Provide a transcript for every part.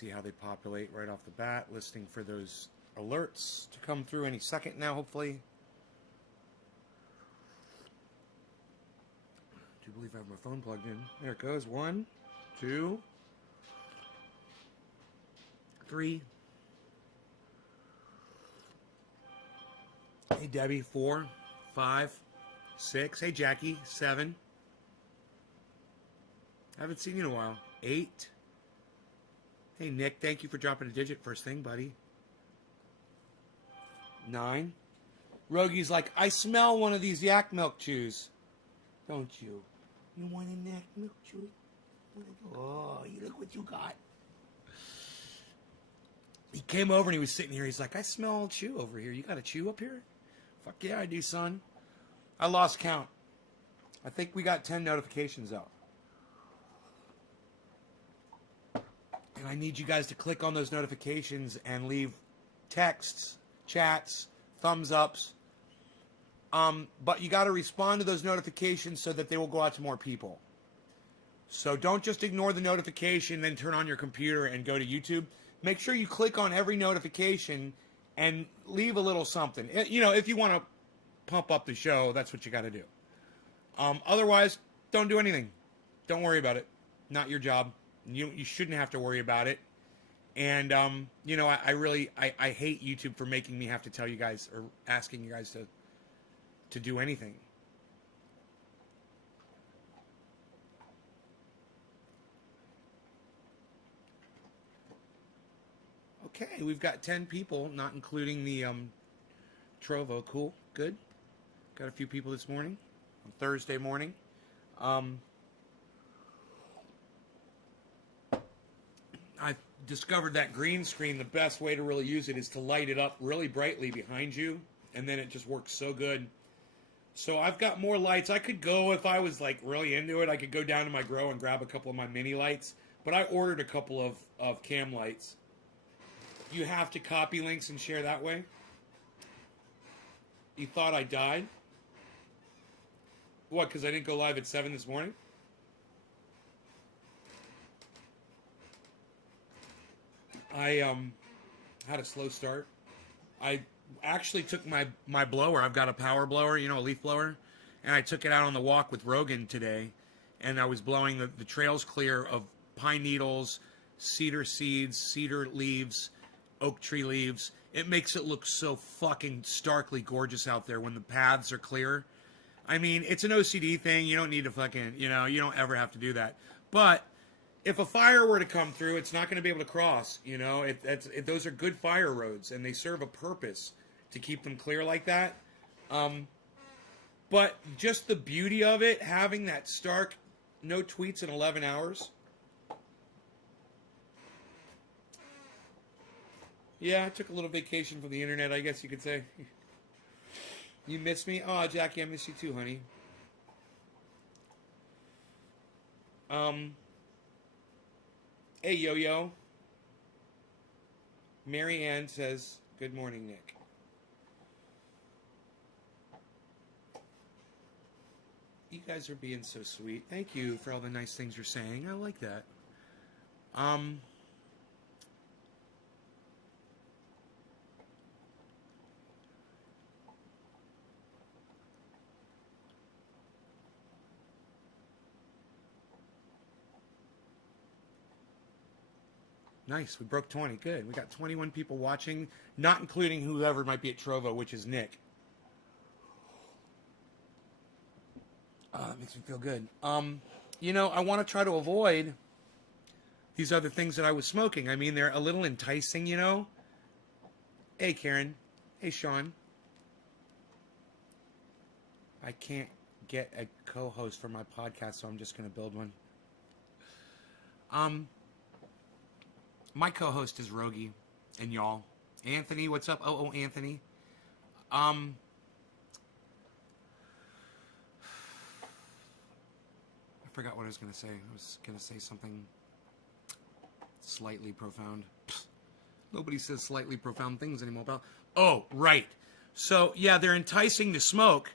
see how they populate right off the bat. Listening for those alerts to come through any second now, hopefully. I do believe I have my phone plugged in. There it goes. 1, 2, 3. Hey, Debbie. 4, 5, 6. Hey, Jackie. 7. Haven't seen you in a while. 8. Hey, Nick. Thank you for dropping a digit first thing, buddy. 9. Rogi's like, I smell one of these yak milk chews. Don't you? You want a yak milk chew? Oh, you look what you got. He came over and he was sitting here. He's like, I smell chew over here. You got a chew up here? Fuck yeah, I do, son. I lost count. I think we got 10 notifications out. And I need you guys to click on those notifications and leave texts, chats, thumbs ups. But you got to respond to those notifications so that they will go out to more people. So don't just ignore the notification, then turn on your computer and go to YouTube. Make sure you click on every notification and leave a little something. You know, if you want to pump up the show, that's what you got to do. Otherwise, don't do anything. Don't worry about it. Not your job. You shouldn't have to worry about it. And, you know, I really hate YouTube for making me have to tell you guys or asking you guys to do anything. Okay, we've got 10 people, not including the Trovo. Cool, good. Got a few people this morning, on Thursday morning. I've discovered that green screen, the best way to really use it is to light it up really brightly behind you, and then it just works so good. So I've got more lights. I could go, if I was like really into it, I could go down to my grow and grab a couple of my mini lights, but I ordered a couple of cam lights. You have to copy links and share that way. You thought I died? What, because I didn't go live at 7 this morning? I had a slow start. I actually took my blower. I've got a power blower, you know, a leaf blower. And I took it out on the walk with Rogan today. And I was blowing the trails clear of pine needles, cedar seeds, cedar leaves, oak tree leaves. It makes it look so fucking starkly gorgeous out there when the paths are clear. I mean, it's an OCD thing. You don't need to fucking, you know, you don't ever have to do that. But if a fire were to come through, it's not going to be able to cross, you know. Those are good fire roads, and they serve a purpose to keep them clear like that. But just the beauty of it, having that stark, no tweets in 11 hours. Yeah, I took a little vacation from the internet, I guess you could say. You miss me? Oh, Jackie, I miss you too, honey. Hey, Yo-Yo. Mary Ann says, good morning, Nick. You guys are being so sweet. Thank you for all the nice things you're saying. I like that. Nice. We broke 20. Good. We got 21 people watching, not including whoever might be at Trovo, which is Nick. That makes me feel good. You know, I want to try to avoid these other things that I was smoking. I mean, they're a little enticing, you know. Hey, Karen. Hey, Sean. I can't get a co-host for my podcast, so I'm just going to build one. My co-host is Rogi and y'all. Anthony, what's up? Oh, Anthony. I forgot what I was going to say. I was going to say something slightly profound. Nobody says slightly profound things anymore. Oh, right. So, yeah, they're enticing to smoke,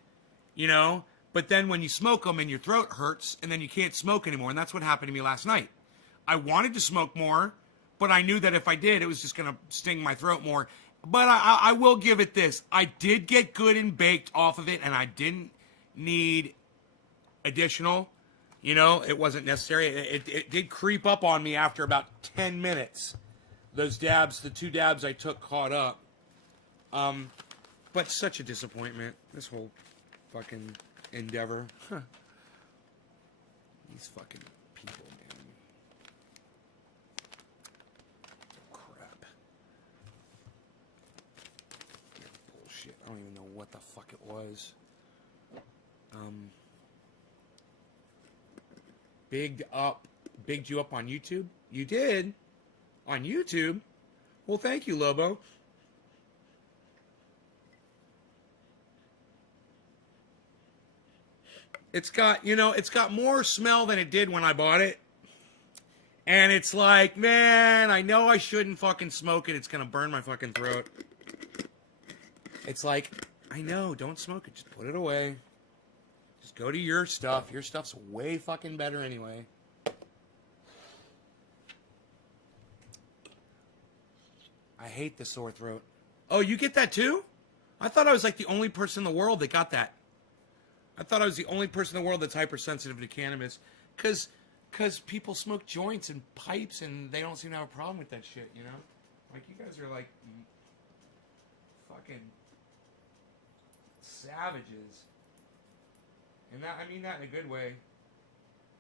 you know, but then when you smoke them and your throat hurts and then you can't smoke anymore, and that's what happened to me last night. I wanted to smoke more, but I knew that if I did, it was just going to sting my throat more. But I will give it this. I did get good and baked off of it, and I didn't need additional. It wasn't necessary. It did creep up on me after about 10 minutes. Those dabs, the 2 dabs I took caught up. But such a disappointment. This whole fucking endeavor. These fucking people, man. Crap. Bullshit. I don't even know what the fuck it was. Bigged you up on YouTube? You did? On YouTube? Well, thank you, Lobo. It's got more smell than it did when I bought it. And it's like, man, I know I shouldn't fucking smoke it. It's going to burn my fucking throat. It's like, I know, don't smoke it. Just put it away. Just go to your stuff. Your stuff's way fucking better anyway. I hate the sore throat. Oh, you get that too? I thought I was like the only person in the world that got that. I thought I was the only person in the world that's hypersensitive to cannabis. Because people smoke joints and pipes and they don't seem to have a problem with that shit, Like, you guys are like fucking savages. And that, I mean that in a good way.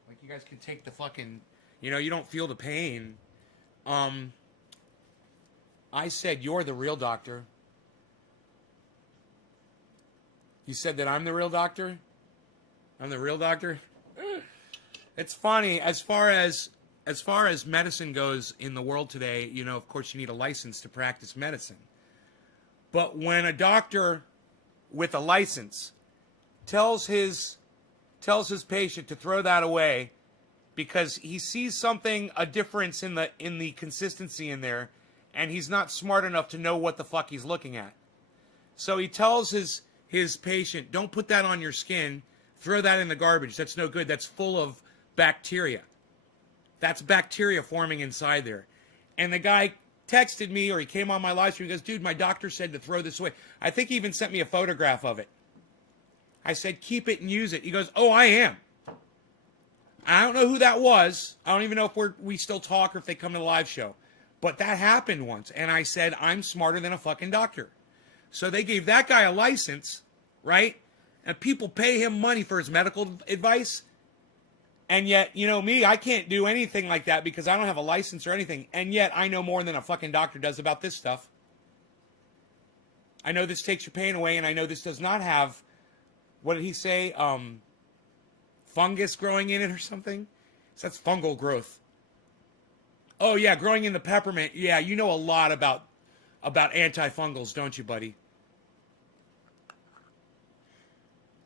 Like, you guys can take the fucking, you don't feel the pain. I said, you're the real doctor. You said that I'm the real doctor? I'm the real doctor? It's funny, as far as medicine goes in the world today, of course you need a license to practice medicine. But when a doctor with a license tells his patient to throw that away because he sees a difference in the consistency in there, and he's not smart enough to know what the fuck he's looking at. So he tells his patient, don't put that on your skin, throw that in the garbage. That's no good. That's full of bacteria. That's bacteria forming inside there. And the guy texted me, or he came on my live stream, he goes, dude, my doctor said to throw this away. I think he even sent me a photograph of it. I said, keep it and use it. He goes, oh, I am. I don't know who that was. I don't even know if we still talk or if they come to the live show. But that happened once. And I said, I'm smarter than a fucking doctor. So they gave that guy a license, right? And people pay him money for his medical advice. And yet, me, I can't do anything like that because I don't have a license or anything. And yet, I know more than a fucking doctor does about this stuff. I know this takes your pain away, and I know this does not have, what did he say? Fungus growing in it or something? So that's fungal growth. Oh, yeah, growing in the peppermint. Yeah, you know a lot about antifungals, don't you, buddy?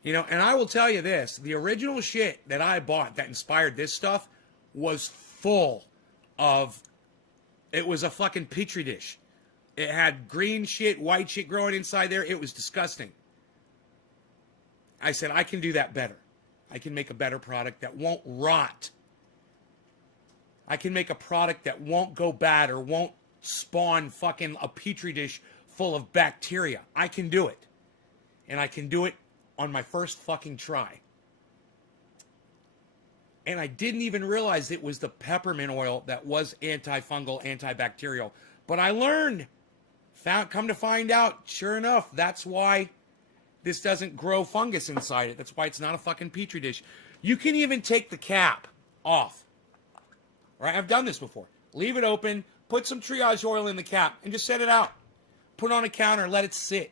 And I will tell you this, the original shit that I bought that inspired this stuff was full of, it was a fucking petri dish. It had green shit, white shit growing inside there. It was disgusting. I said, I can do that better. I can make a better product that won't rot. I can make a product that won't go bad or won't spawn fucking a petri dish full of bacteria. I can do it. And I can do it on my first fucking try. And I didn't even realize it was the peppermint oil that was antifungal, antibacterial. But I learned, come to find out, sure enough, that's why this doesn't grow fungus inside it. That's why it's not a fucking petri dish. You can even take the cap off. Right? I've done this before. Leave it open, put some triage oil in the cap, and just set it out. Put it on a counter, let it sit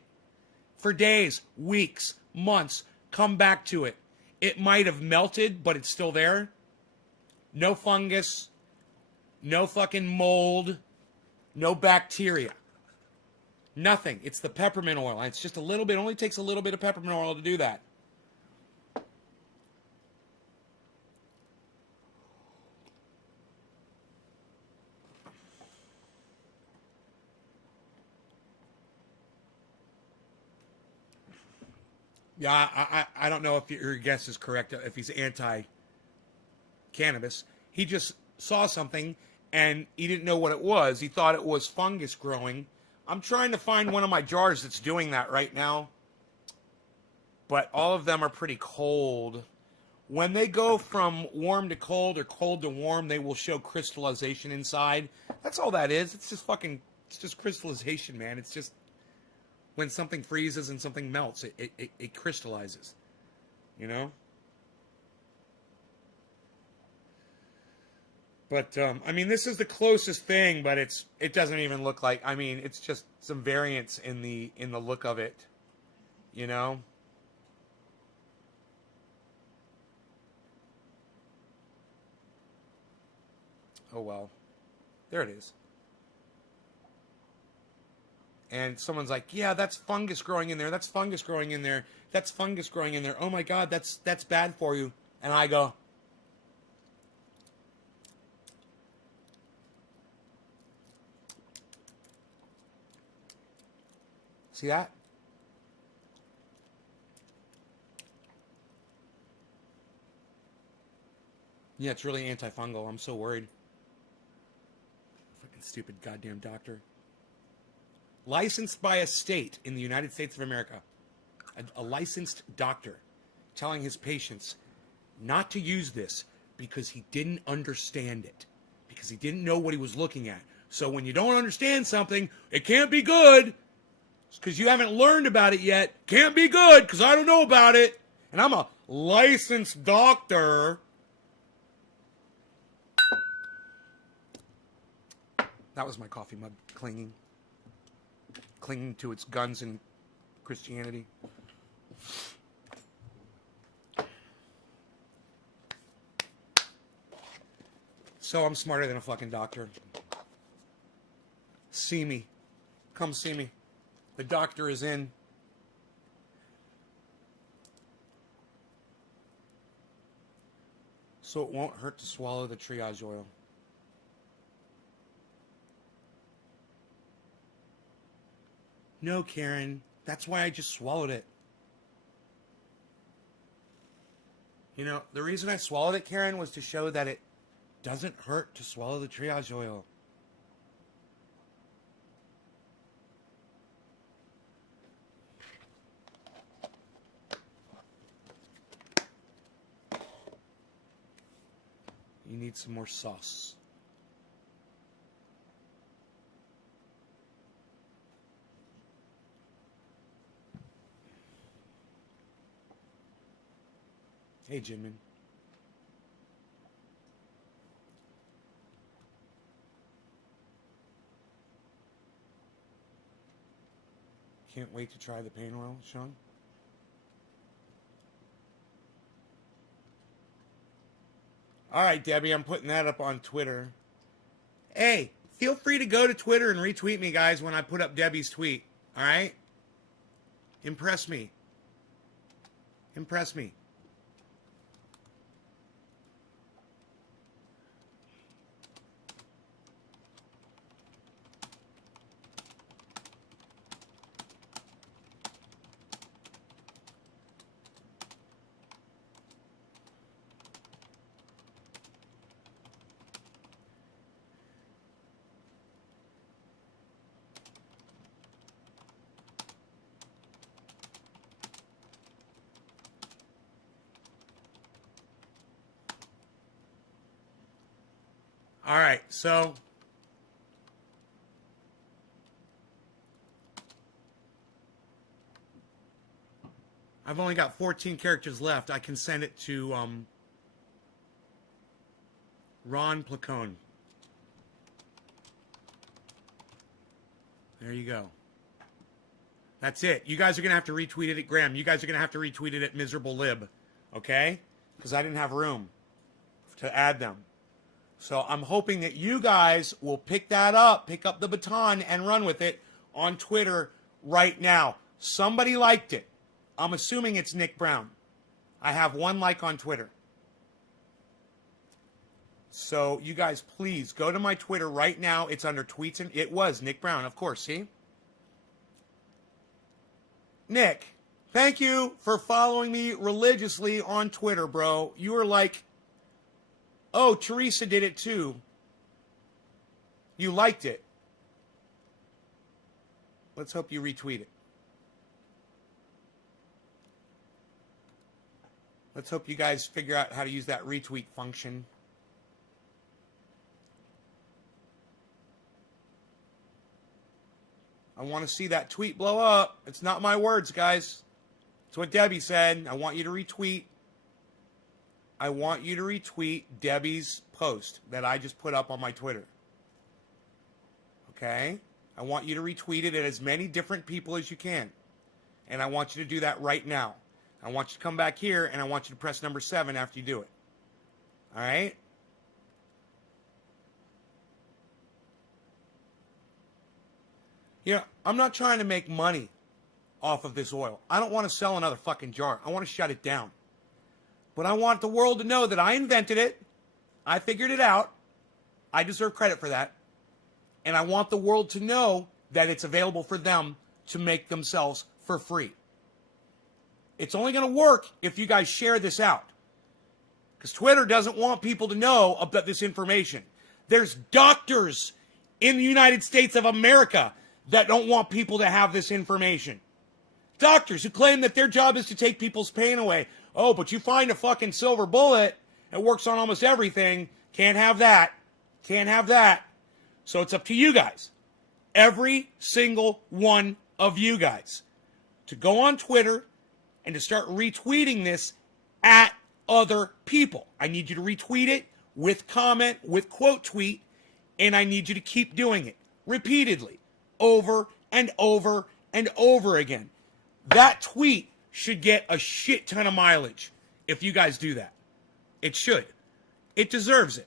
for days, weeks, months. Come back to it. It might have melted, but it's still there. No fungus, no fucking mold, no bacteria. Nothing. It's the peppermint oil. It's just a little bit, only takes a little bit of peppermint oil to do that. Yeah, I don't know if your guess is correct, if he's anti-cannabis. He just saw something and he didn't know what it was. He thought it was fungus growing. I'm trying to find one of my jars that's doing that right now, but all of them are pretty cold. When they go from warm to cold or cold to warm, they will show crystallization inside. That's all that is. It's just crystallization, man. It's just when something freezes and something melts, it crystallizes, you know? But, I mean, this is the closest thing, but it doesn't even look like, I mean, it's just some variance in the look of it, you know? Oh, well. There it is. And someone's like, yeah, that's fungus growing in there. That's fungus growing in there. That's fungus growing in there. Oh, my God, that's bad for you. And I go, see that? Yeah, it's really antifungal. I'm so worried. Fucking stupid goddamn doctor. Licensed by a state in the United States of America. A licensed doctor telling his patients not to use this because he didn't understand it. Because he didn't know what he was looking at. So when you don't understand something, it can't be good. Because you haven't learned about it yet. Can't be good because I don't know about it. And I'm a licensed doctor. That was my coffee mug clinging to its guns in Christianity. So I'm smarter than a fucking doctor. See me. Come see me. The doctor is in. So it won't hurt to swallow the triage oil. No, Karen. That's why I just swallowed it. You know, the reason I swallowed it, Karen, was to show that it doesn't hurt to swallow the triage oil. You need some more sauce. Hey, Jimin. Can't wait to try the pain oil, Sean. All right, Debbie, I'm putting that up on Twitter. Hey, feel free to go to Twitter and retweet me, guys, when I put up Debbie's tweet. All right? Impress me. Impress me. All right, so I've only got 14 characters left. I can send it to Ron Placone. There you go. That's it. You guys are going to have to retweet it at Graham. You guys are going to have to retweet it at Miserable Lib. Okay? Because I didn't have room to add them. So I'm hoping that you guys will pick that up, pick up the baton, and run with it on Twitter right now. Somebody liked it. I'm assuming it's Nick Brown. I have one like on Twitter. So you guys, please go to my Twitter right now. It's under tweets, and it was Nick Brown, of course. See? Nick, thank you for following me religiously on Twitter, bro. You were like, oh, Teresa did it too. You liked it. Let's hope you retweet it. Let's hope you guys figure out how to use that retweet function. I want to see that tweet blow up. It's not my words, guys. It's what Debbie said. I want you to retweet. I want you to retweet Debbie's post that I just put up on my Twitter. Okay? I want you to retweet it at as many different people as you can. And I want you to do that right now. I want you to come back here, and I want you to press number 7 after you do it. All right? You know, I'm not trying to make money off of this oil. I don't want to sell another fucking jar. I want to shut it down. But I want the world to know that I invented it. I figured it out. I deserve credit for that. And I want the world to know that it's available for them to make themselves for free. It's only going to work if you guys share this out. Because Twitter doesn't want people to know about this information. There's doctors in the United States of America that don't want people to have this information. Doctors who claim that their job is to take people's pain away. Oh, but you find a fucking silver bullet, it works on almost everything. Can't have that. Can't have that. So it's up to you guys. Every single one of you guys to go on Twitter and to start retweeting this at other people. I need you to retweet it with comment, with quote tweet, and I need you to keep doing it repeatedly, over and over and over again. That tweet should get a shit ton of mileage if you guys do that. It should. It deserves it.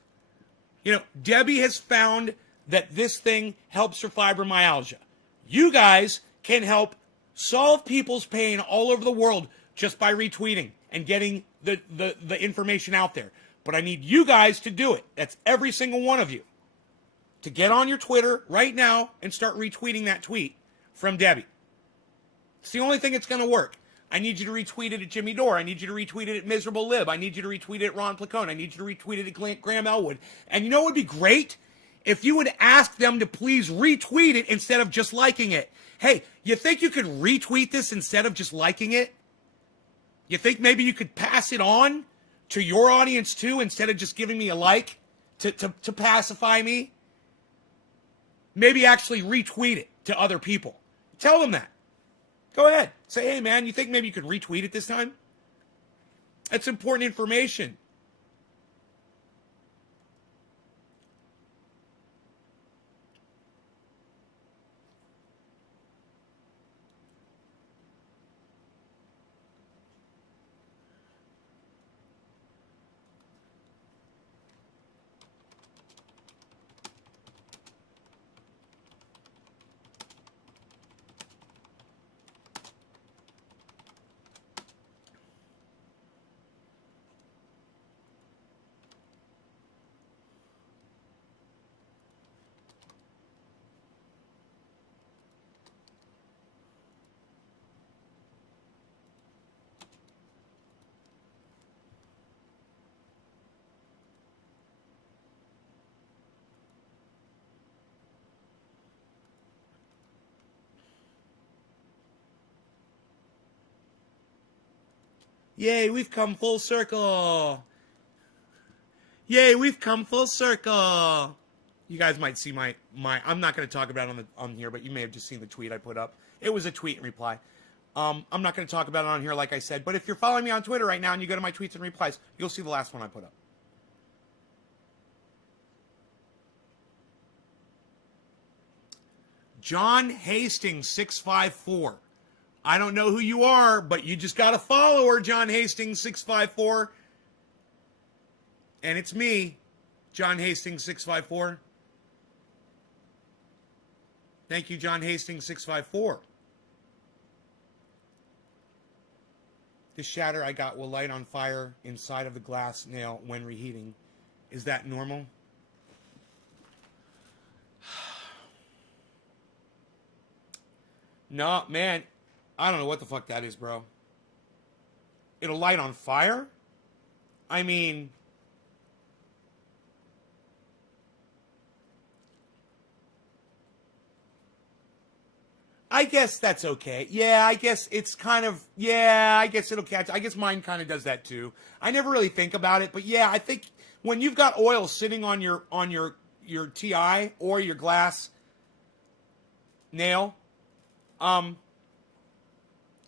You know, Debbie has found that this thing helps for fibromyalgia. You guys can help solve people's pain all over the world just by retweeting and getting the information out there. But I need you guys to do it. That's every single one of you. To get on your Twitter right now and start retweeting that tweet from Debbie. It's the only thing that's going to work. I need you to retweet it at Jimmy Dore. I need you to retweet it at Miserable Lib. I need you to retweet it at Ron Placone. I need you to retweet it at Graham Elwood. And you know what would be great? If you would ask them to please retweet it instead of just liking it. Hey, you think you could retweet this instead of just liking it? You think maybe you could pass it on to your audience too instead of just giving me a like to pacify me? Maybe actually retweet it to other people. Tell them that. Go ahead. Say, hey, man, you think maybe you could retweet it this time? That's important information. Yay, we've come full circle. Yay, we've come full circle. You guys might see my I'm not going to talk about it on here, but you may have just seen the tweet I put up. It was a tweet and reply. I'm not going to talk about it on here like I said, but if you're following me on Twitter right now and you go to my tweets and replies, you'll see the last one I put up. John Hastings 654. I don't know who you are, but you just got a follower, John Hastings 654. And it's me, John Hastings 654. Thank you, John Hastings 654. The shatter I got will light on fire inside of the glass nail when reheating. Is that normal? No, man. I don't know what the fuck that is, bro. It'll light on fire? I mean... I guess that's okay. Yeah, I guess it's kind of, yeah, I guess it'll catch. I guess mine kind of does that too. I never really think about it, but yeah, I think when you've got oil sitting on your TI or your glass nail,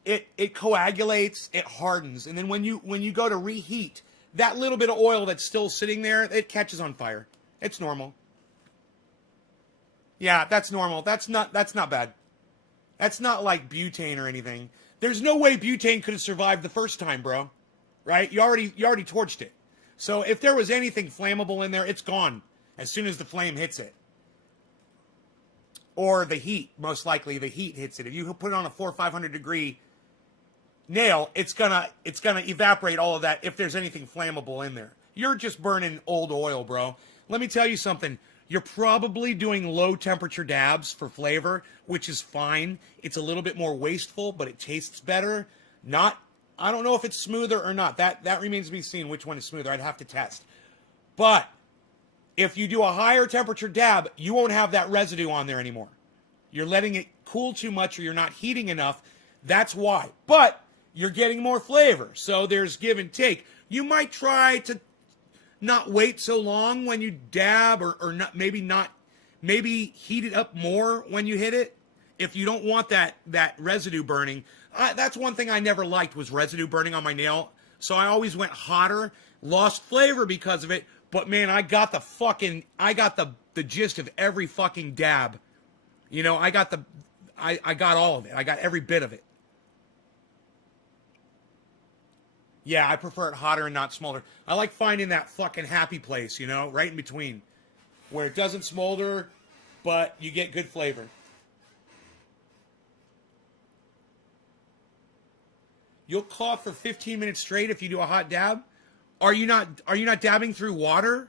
it coagulates, it hardens, and then when you go to reheat, that little bit of oil that's still sitting there, it catches on fire. It's normal. Yeah, that's normal. That's not bad. That's not like butane or anything. There's no way butane could have survived the first time, bro. Right? You already torched it. So if there was anything flammable in there, it's gone as soon as the flame hits it. Or the heat, most likely the heat hits it. If you put it on a 400 or 500 degree nail, it's gonna evaporate all of that if there's anything flammable in there. You're just burning old oil, bro. Let me tell you something. You're probably doing low temperature dabs for flavor, which is fine. It's a little bit more wasteful, but it tastes better. I don't know if it's smoother or not. That remains to be seen which one is smoother. I'd have to test. But if you do a higher temperature dab, you won't have that residue on there anymore. You're letting it cool too much or you're not heating enough. That's why. But you're getting more flavor. So there's give and take. You might try to not wait so long when you dab or not, maybe heat it up more when you hit it. If you don't want that residue burning. That's one thing I never liked was residue burning on my nail. So I always went hotter, lost flavor because of it. But man, I got the gist of every fucking dab. You know, I got all of it. I got every bit of it. Yeah, I prefer it hotter and not smolder. I like finding that fucking happy place, you know, right in between. Where it doesn't smolder, but you get good flavor. You'll cough for 15 minutes straight if you do a hot dab? Are you not dabbing through water?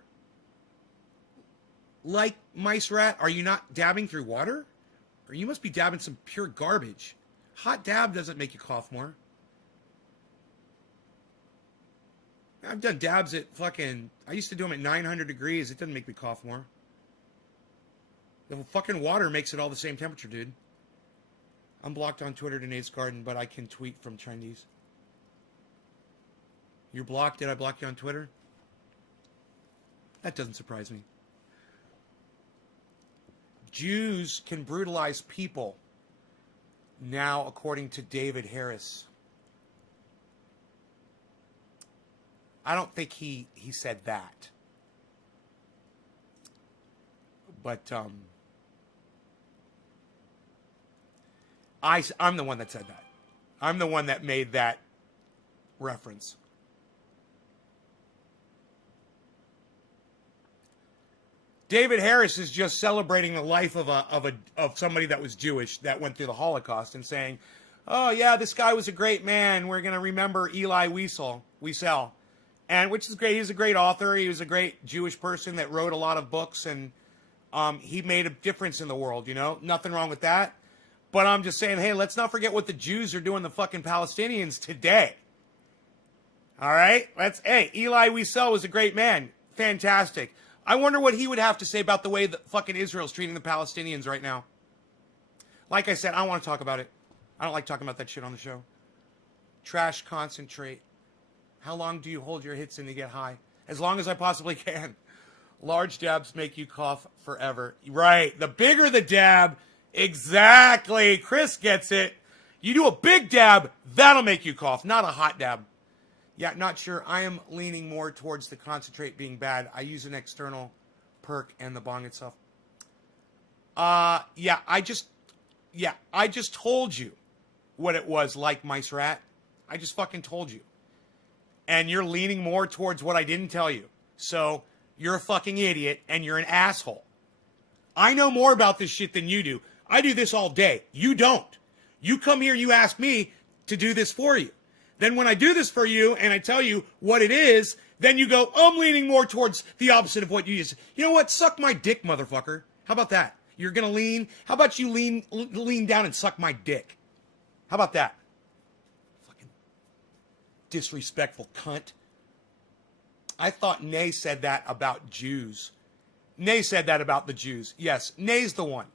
Like Mice Rat, are you not dabbing through water? Or you must be dabbing some pure garbage. Hot dab doesn't make you cough more. I've done dabs at I used to do them at 900 degrees. It doesn't make me cough more. The fucking water makes it all the same temperature, dude. I'm blocked on Twitter to Nate's Garden, but I can tweet from Chinese. You're blocked? Did I block you on Twitter? That doesn't surprise me. Jews can brutalize people now, according to David Harris. I don't think he said that. But I'm the one that said that. I'm the one that made that reference. David Harris is just celebrating the life of somebody that was Jewish that went through the Holocaust and saying, "Oh yeah, this guy was a great man. We're going to remember Elie Wiesel." And which is great. He's a great author. He was a great Jewish person that wrote a lot of books, and he made a difference in the world, you know? Nothing wrong with that. But I'm just saying, hey, let's not forget what the Jews are doing to fucking Palestinians today. All right? Hey, Elie Wiesel was a great man. Fantastic. I wonder what he would have to say about the way that fucking Israel's treating the Palestinians right now. Like I said, I don't want to talk about it. I don't like talking about that shit on the show. Trash concentrate. How long do you hold your hits in to get high? As long as I possibly can. Large dabs make you cough forever. Right. The bigger the dab. Exactly. Chris gets it. You do a big dab, that'll make you cough, not a hot dab. Yeah, not sure. I am leaning more towards the concentrate being bad. I use an external perk and the bong itself. I just told you what it was like, Mice Rat. I just fucking told you. And you're leaning more towards what I didn't tell you. So you're a fucking idiot and you're an asshole. I know more about this shit than you do. I do this all day. You don't. You come here, you ask me to do this for you. Then when I do this for you and I tell you what it is, then you go, I'm leaning more towards the opposite of what you just. You know what? Suck my dick, motherfucker. How about that? You're going to lean? How about you lean down and suck my dick? How about that? Disrespectful cunt. I thought Nay said that about Jews. Nay said that about the Jews. Yes, Nay's the one.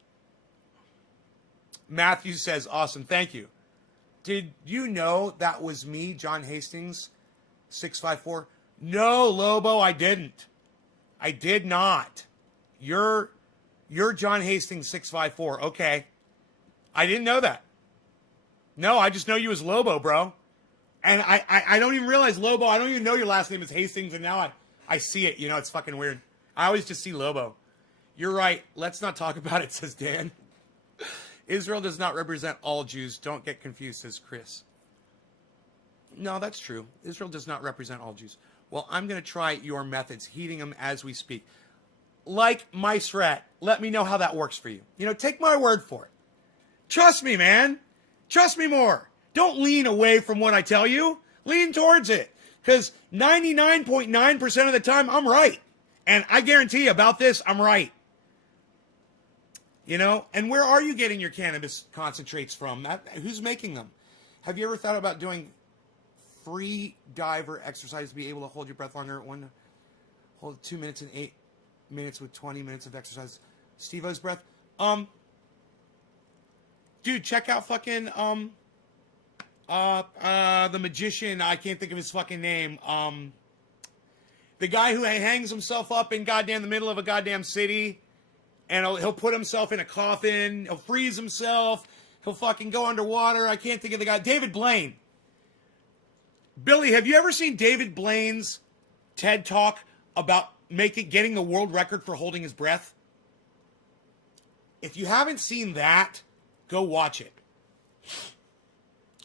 Matthew says, awesome, thank you. Did you know that was me, John Hastings, 654? No, Lobo, I didn't. I did not. You're John Hastings 654. Okay. I didn't know that. No, I just know you as Lobo, bro. And I don't even realize Lobo. I don't even know your last name is Hastings, and now I see it. You know, it's fucking weird. I always just see Lobo. You're right. Let's not talk about it, says Dan. Israel does not represent all Jews. Don't get confused, says Chris. No, that's true. Israel does not represent all Jews. Well, I'm going to try your methods, heating them as we speak. Like Mice Rat, let me know how that works for you. You know, take my word for it. Trust me, man. Trust me more. Don't lean away from what I tell you. Lean towards it. Because 99.9% of the time, I'm right. And I guarantee you about this, I'm right. You know? And where are you getting your cannabis concentrates from? Who's making them? Have you ever thought about doing free diver exercise to be able to hold your breath longer? Hold 2 minutes and 8 minutes with 20 minutes of exercise. Steve-O's breath. Dude, check out fucking the magician. I can't think of his fucking name. The guy who hangs himself up in goddamn the middle of a goddamn city, and he'll put himself in a coffin. He'll freeze himself. He'll fucking go underwater. I can't think of the guy. David Blaine. Billy, have you ever seen David Blaine's TED Talk about getting the world record for holding his breath? If you haven't seen that, go watch it.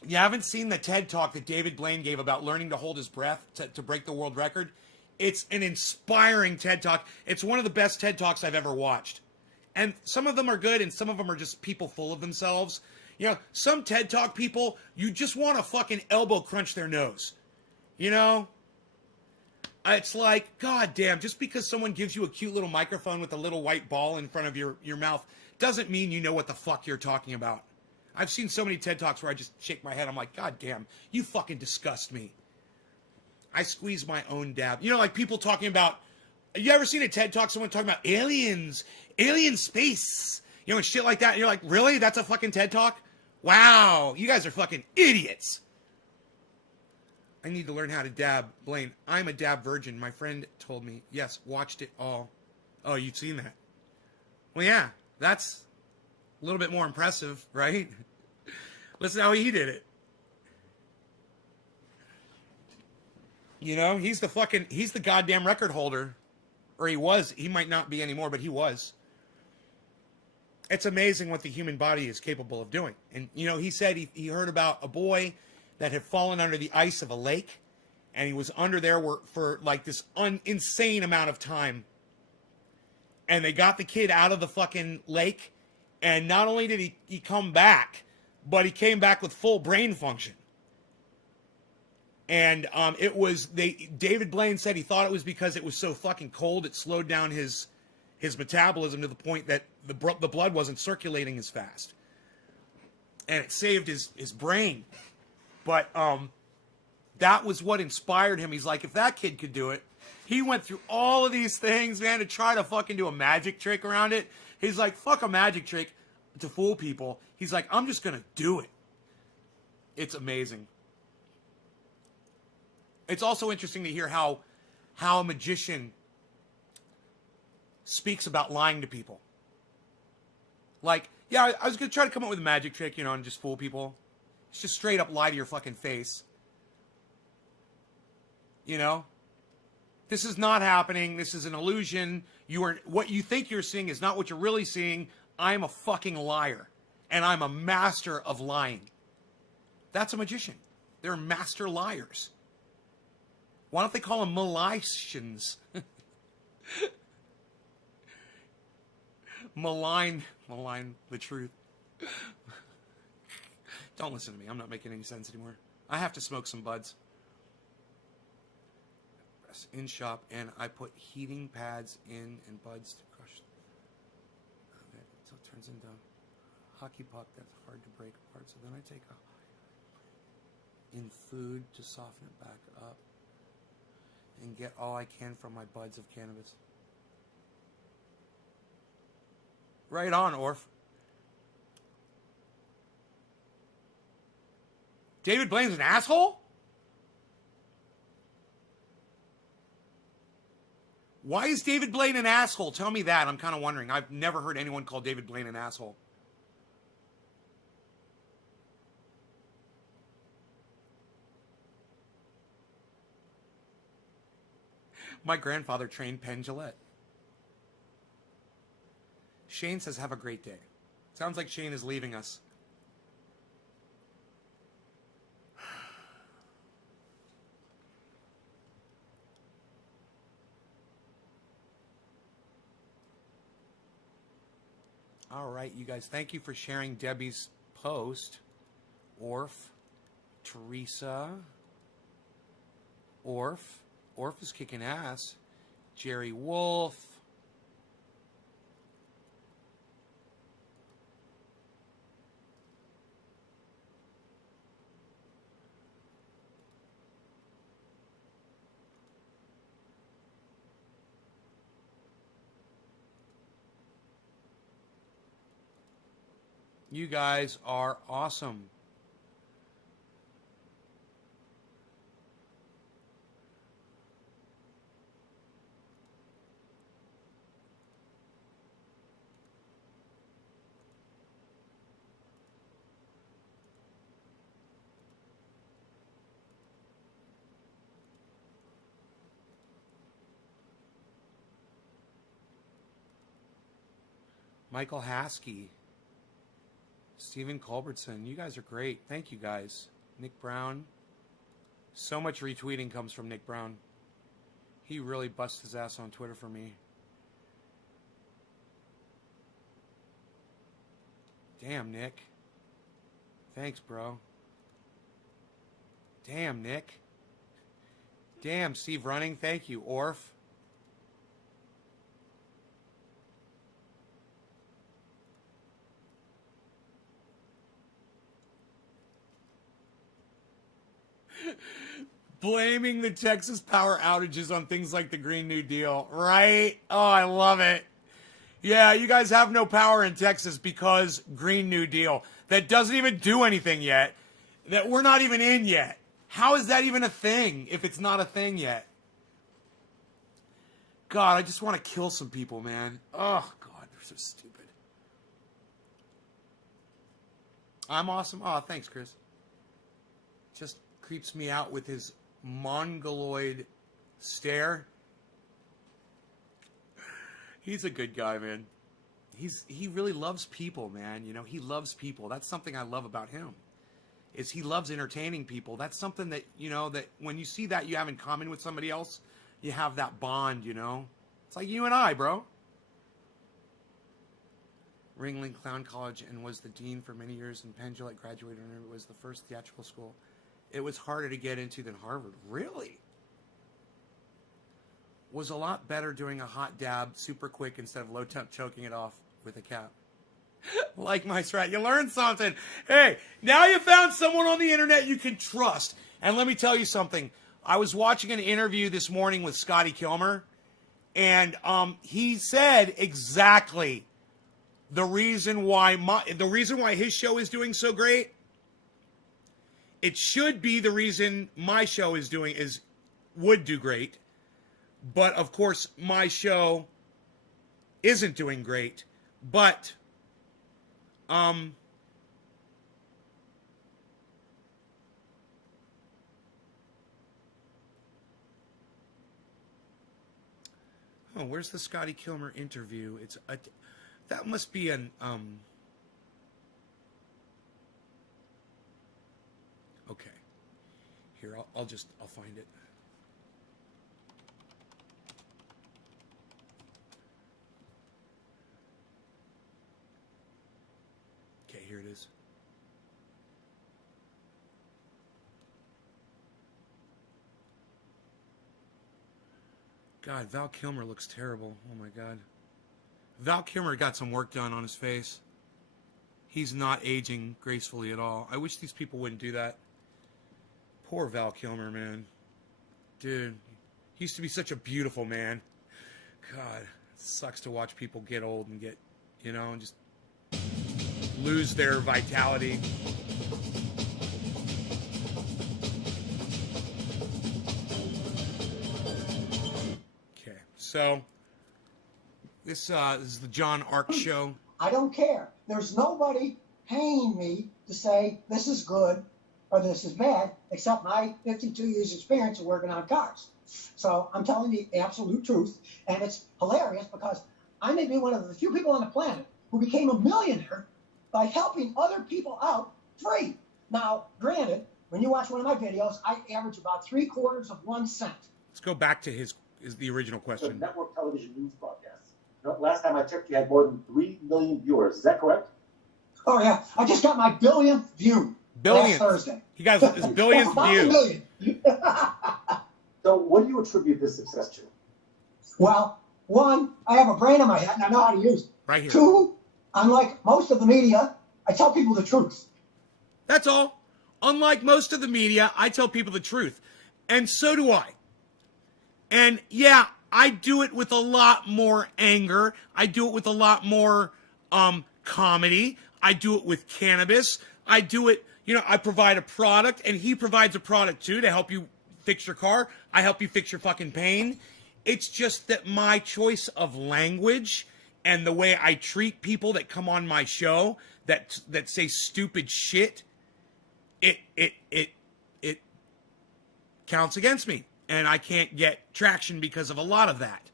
You haven't seen the TED Talk that David Blaine gave about learning to hold his breath to break the world record? It's an inspiring TED Talk. It's one of the best TED Talks I've ever watched. And some of them are good, and some of them are just people full of themselves. You know, some TED Talk people, you just want to fucking elbow crunch their nose. You know? It's like, god damn, just because someone gives you a cute little microphone with a little white ball in front of your mouth doesn't mean you know what the fuck you're talking about. I've seen so many TED Talks where I just shake my head. I'm like, god damn, you fucking disgust me. I squeeze my own dab. You know, like people talking about, you ever seen a TED Talk, someone talking about aliens, alien space, you know, and shit like that, and you're like, really? That's a fucking TED Talk? Wow, you guys are fucking idiots. I need to learn how to dab. Blaine, I'm a dab virgin. My friend told me. Yes, watched it all. Oh, you've seen that? Well, yeah, that's a little bit more impressive, right? Listen how he did it. You know, he's the goddamn record holder. Or he was. He might not be anymore, but he was. It's amazing what the human body is capable of doing. And, you know, he said he heard about a boy that had fallen under the ice of a lake. And he was under there for like this insane amount of time. And they got the kid out of the fucking lake. And not only did he come back, but he came back with full brain function. And David Blaine said he thought it was because it was so fucking cold, it slowed down his metabolism to the point that the blood wasn't circulating as fast. And it saved his brain. But that was what inspired him. He's like, if that kid could do it, he went through all of these things, man, to try to fucking do a magic trick around it. He's like, fuck a magic trick to fool people. He's like, I'm just going to do it. It's amazing. It's also interesting to hear how a magician speaks about lying to people. Like, yeah, I was going to try to come up with a magic trick, you know, and just fool people. It's just straight up lie to your fucking face. You know? This is not happening. This is an illusion. What you think you're seeing is not what you're really seeing. I'm a fucking liar. And I'm a master of lying. That's a magician. They're master liars. Why don't they call them malicians? Malign the truth. Don't listen to me. I'm not making any sense anymore. I have to smoke some buds. In shop, and I put heating pads in and buds to crush. Okay, so it turns into hockey puck that's hard to break apart. So then I take in food to soften it back up and get all I can from my buds of cannabis. Right on, Orf. David Blaine's an asshole? Why is David Blaine an asshole? Tell me that. I'm kind of wondering. I've never heard anyone call David Blaine an asshole. My grandfather trained Penn Jillette. Shane says, have a great day. Sounds like Shane is leaving us. All right, you guys. Thank you for sharing Debbie's post. Orf, Teresa, Orf. Orf is kicking ass. Jerry Wolf. You guys are awesome. Michael Haskey. Stephen Culbertson, you guys are great. Thank you guys. Nick Brown. So much retweeting comes from Nick Brown. He really busts his ass on Twitter for me. Damn, Nick. Thanks, bro. Damn, Nick. Damn, Steve Running. Thank you, Orf. Blaming the Texas power outages on things like the Green New Deal, right? Oh, I love it. Yeah, you guys have no power in Texas because Green New Deal. That doesn't even do anything yet. That we're not even in yet. How is that even a thing if it's not a thing yet? God, I just want to kill some people, man. Oh, God, they're so stupid. I'm awesome. Oh, thanks, Chris. Just creeps me out with his mongoloid stare. He's a good guy, man. He really loves people, man. You know, he loves people. That's something I love about him. Is he loves entertaining people. That's something that, you know, that when you see that you have in common with somebody else, you have that bond, you know. It's like you and I, bro. Ringling Clown College and was the dean for many years, and Penn Jillette graduated and it was the first theatrical school. It was harder to get into than Harvard. Really? Was a lot better doing a hot dab super quick instead of low temp choking it off with a cap. Like Mice Rat, you learned something. Hey, now you found someone on the internet you can trust. And let me tell you something. I was watching an interview this morning with Scotty Kilmer, and he said exactly the reason why his show is doing so great. It should be the reason my show would do great. But of course, my show isn't doing great. But oh, where's the Scotty Kilmer interview? That must be an okay. Here, I'll find it. Okay, here it is. God, Val Kilmer looks terrible. Oh my God. Val Kilmer got some work done on his face. He's not aging gracefully at all. I wish these people wouldn't do that. Poor Val Kilmer, man. Dude, he used to be such a beautiful man. God, it sucks to watch people get old and get, you know, and just lose their vitality. So this is the John Ark Show. I don't care. There's nobody paying me to say this is good or this is bad, except my 52 years experience of working on cars. So I'm telling the absolute truth, and it's hilarious because I may be one of the few people on the planet who became a millionaire by helping other people out free. Now, granted, when you watch one of my videos, I average about 3/4 of 1 cent. Let's go back to the original question. Network television news broadcasts. Last time I checked, you had more than 3 million viewers. Is that correct? Oh, yeah. I just got my billionth view last Thursday. He got his billionth view. Million. So what do you attribute this success to? Well, one, I have a brain in my head and I know how to use it. Right here. Two, unlike most of the media, I tell people the truth. That's all. Unlike most of the media, I tell people the truth. And so do I. And yeah, I do it with a lot more anger. I do it with a lot more comedy. I do it with cannabis. I do it, I provide a product and he provides a product too to help you fix your car. I help you fix your fucking pain. It's just that my choice of language and the way I treat people that come on my show that say stupid shit, it counts against me. And I can't get traction because of a lot of that.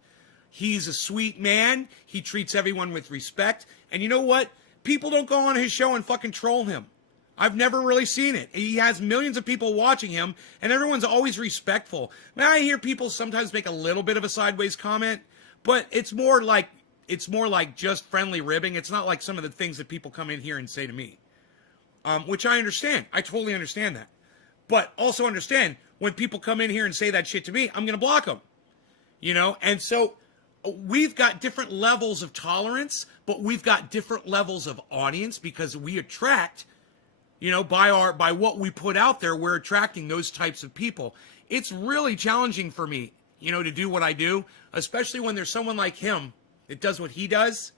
He's a sweet man. He treats everyone with respect. And you know what? People don't go on his show and fucking troll him. I've never really seen it. He has millions of people watching him, and everyone's always respectful. Now, I hear people sometimes make a little bit of a sideways comment, but it's more like just friendly ribbing. It's not like some of the things that people come in here and say to me, which I understand. I totally understand that. But also understand, when people come in here and say that shit to me, I'm going to block them. And so we've got different levels of tolerance, but we've got different levels of audience because we attract, by what we put out there, we're attracting those types of people. It's really challenging for me, to do what I do, especially when there's someone like him that does what he does,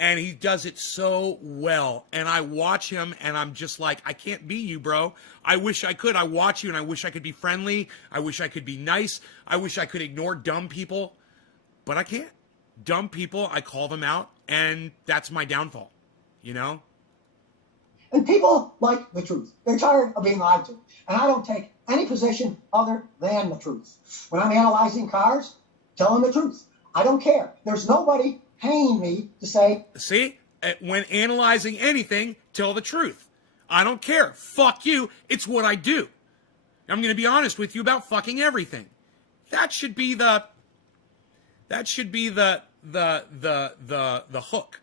and he does it so well. And I watch him, and I'm just like, I can't be you, bro. I wish I could. I watch you, and I wish I could be friendly. I wish I could be nice. I wish I could ignore dumb people, but I can't. Dumb people, I call them out, and that's my downfall, And people like the truth. They're tired of being lied to. And I don't take any position other than the truth. When I'm analyzing cars, tell them the truth. I don't care. There's nobody paying me to say. See, when analyzing anything, tell the truth. I don't care. Fuck you. It's what I do. I'm going to be honest with you about fucking everything. That should be the hook.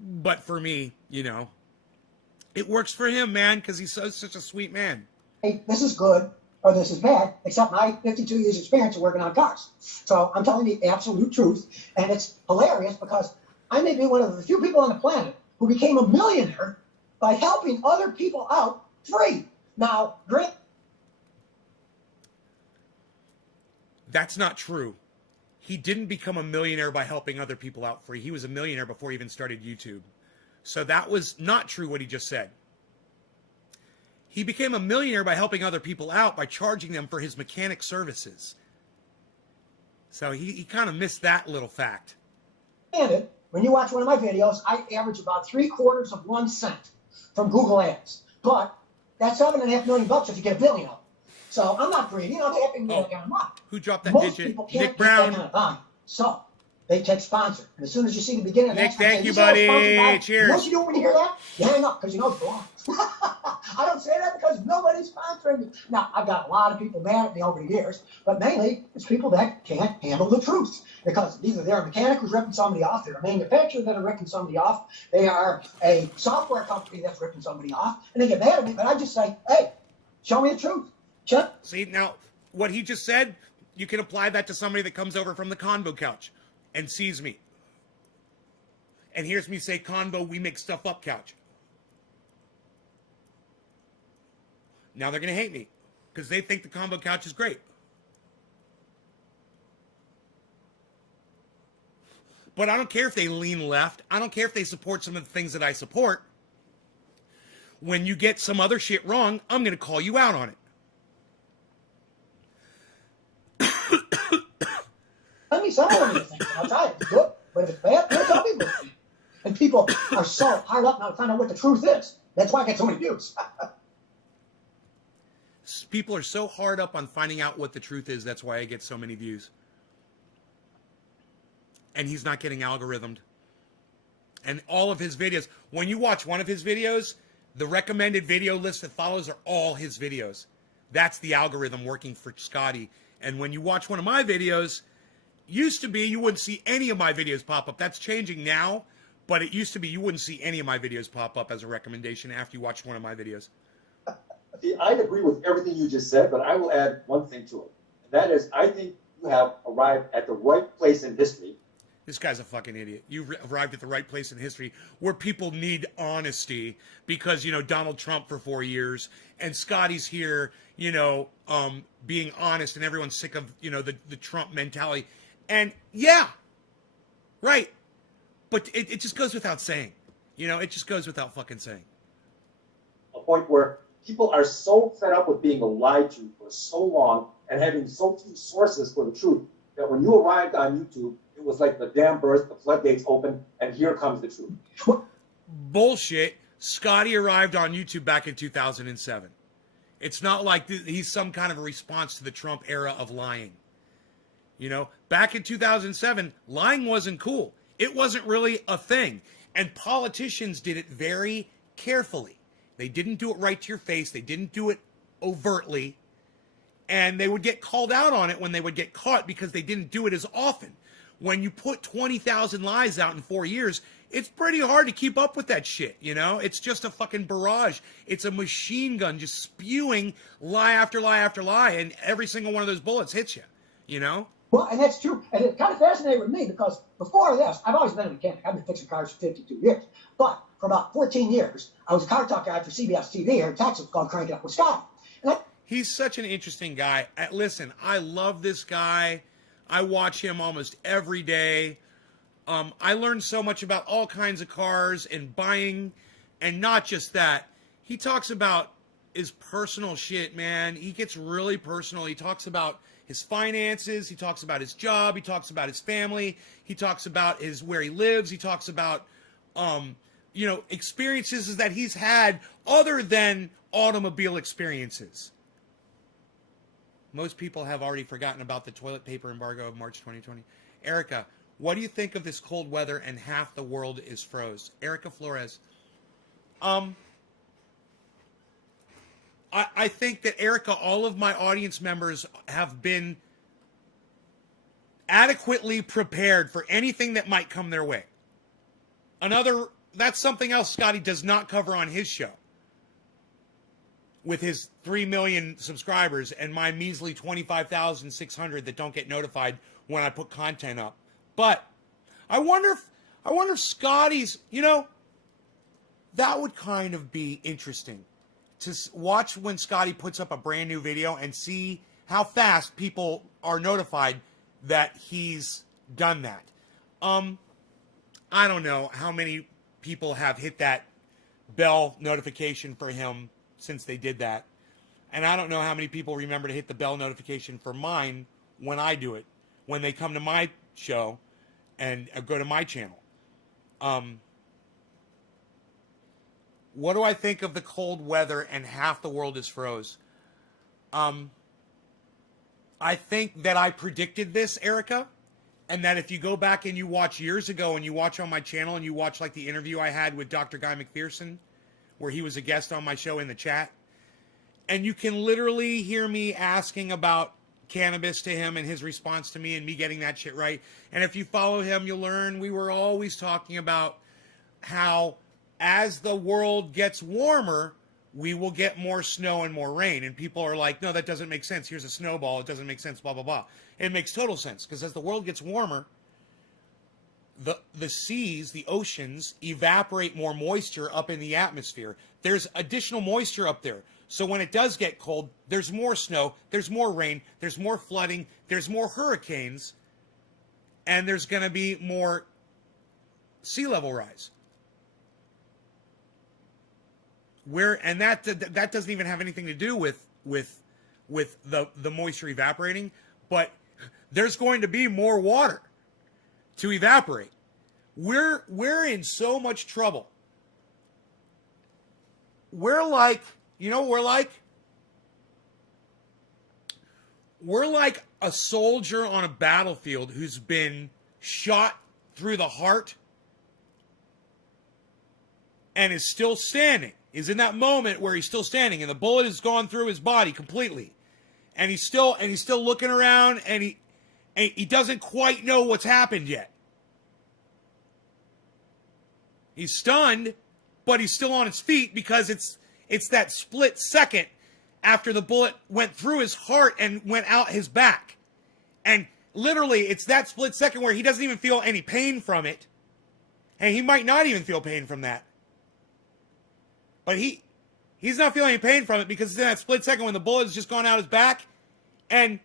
But for me, it works for him, man, because he's such a sweet man. Hey, this is good or this is bad, except my 52 years experience of working on cars. So I'm telling the absolute truth, and it's hilarious because I may be one of the few people on the planet who became a millionaire by helping other people out free. Now, great. That's not true. He didn't become a millionaire by helping other people out free. He was a millionaire before he even started YouTube. So that was not true what he just said. He became a millionaire by helping other people out by charging them for his mechanic services. So he kind of missed that little fact. Granted, when you watch one of my videos, I average about 3/4 of 1 cent from Google Ads. But that's $7.5 million if you get a billion of them. So I'm not greedy. I'm happy with that kind of money. Who dropped that Most digit? people can't Nick get Brown. that kind of volume. So they take sponsor. And as soon as you see the beginning of Nick, that, thank you, see how buddy. sponsored by- Cheers. What you do when you hear that? You hang up because you know it's wrong. I don't say that because nobody's sponsoring me. Now, I've got a lot of people mad at me over the years, but mainly it's people that can't handle the truth. Because either they're a mechanic who's ripping somebody off, they're a manufacturer that are ripping somebody off, they are a software company that's ripping somebody off, and they get mad at me, but I just say, hey, show me the truth. Check. See, now, what he just said, you can apply that to somebody that comes over from the Convo couch and sees me. And hears me say, Convo, we make stuff up couch. Now they're going to hate me because they think the Convo couch is great. But I don't care if they lean left. I don't care if they support some of the things that I support. When you get some other shit wrong, I'm going to call you out on it. Let me say what you think. I'll tell you if it's good, but if it's bad, don't tell people. And people are so hard up now to find out what the truth is. That's why I get so many views. People are so hard up on finding out what the truth is. That's why I get so many views. And he's not getting algorithmed. And all of his videos, when you watch one of his videos, the recommended video list that follows are all his videos. That's the algorithm working for Scotty. And when you watch one of my videos, used to be you wouldn't see any of my videos pop up. That's changing now, but it used to be you wouldn't see any of my videos pop up as a recommendation after you watched one of my videos. See, I'd agree with everything you just said, but I will add one thing to it. And that is, I think you have arrived at the right place in history. This guy's a fucking idiot. You've arrived at the right place in history where people need honesty because, you know, Donald Trump for 4 years and Scotty's here, you know, being honest and everyone's sick of, you know, the Trump mentality. And yeah, right. But it just goes without saying, you know, it just goes without fucking saying. A point where people are so fed up with being lied to for so long and having so few sources for the truth that when you arrived on YouTube, it was like the dam burst, the floodgates open, and here comes the truth. Bullshit. Scotty arrived on YouTube back in 2007. It's not like he's some kind of a response to the Trump era of lying. You know, back in 2007, lying wasn't cool. It wasn't really a thing. And politicians did it very carefully. They didn't do it right to your face. They didn't do it overtly. And they would get called out on it when they would get caught because they didn't do it as often. When you put 20,000 lies out in 4 years, it's pretty hard to keep up with that shit, you know? It's just a fucking barrage. It's a machine gun just spewing lie after lie after lie, and every single one of those bullets hits you, you know? Well, and that's true. And it kind of fascinated with me because before this, I've always been a mechanic. I've been fixing cars for 52 years. But for about 14 years, I was a car talk guy for CBS TV here in Texas called Crank It Up with Scott. He's such an interesting guy. Listen, I love this guy. I watch him almost every day. I learned so much about all kinds of cars and buying, and not just that. He talks about his personal shit, man. He gets really personal. He talks about his finances. He talks about his job. He talks about his family. He talks about where he lives. He talks about, you know, experiences that he's had other than automobile experiences. Most people have already forgotten about the toilet paper embargo of March 2020. Erica, what do you think of this cold weather and half the world is froze? Erica Flores. I think that, Erica, all of my audience members have been adequately prepared for anything that might come their way. That's something else Scotty does not cover on his show. With his 3 million subscribers and my measly 25,600 that don't get notified when I put content up. But I wonder if Scotty's, you know, that would kind of be interesting to watch when Scotty puts up a brand new video and see how fast people are notified that he's done that. I don't know how many people have hit that bell notification for him since they did that. And I don't know how many people remember to hit the bell notification for mine when I do it, when they come to my show and go to my channel. What do I think of the cold weather and half the world is froze? I think that I predicted this, Erica, and that if you go back and you watch years ago and you watch on my channel and you watch like the interview I had with Dr. Guy McPherson, where he was a guest on my show in the chat, and you can literally hear me asking about cannabis to him and his response to me and me getting that shit right. And if you follow him, you'll learn we were always talking about how as the world gets warmer, we will get more snow and more rain. And people are like, no, that doesn't make sense. Here's a snowball. It doesn't make sense, blah, blah, blah. It makes total sense because as the world gets warmer, the seas, the oceans, evaporate more moisture up in the atmosphere. There's additional moisture up there. So when it does get cold, there's more snow, there's more rain, there's more flooding, there's more hurricanes, and there's going to be more sea level rise. And that doesn't even have anything to do with the moisture evaporating, but there's going to be more water to evaporate. We're in so much trouble. We're like, you know what we're like? We're like a soldier on a battlefield who's been shot through the heart and is still standing. Is in that moment where he's still standing and the bullet has gone through his body completely. And he's still looking around and he doesn't quite know what's happened yet. He's stunned, but he's still on his feet because it's that split second after the bullet went through his heart and went out his back. And literally, it's that split second where he doesn't even feel any pain from it. And he might not even feel pain from that. But he's not feeling any pain from it because it's in that split second when the bullet has just gone out his back and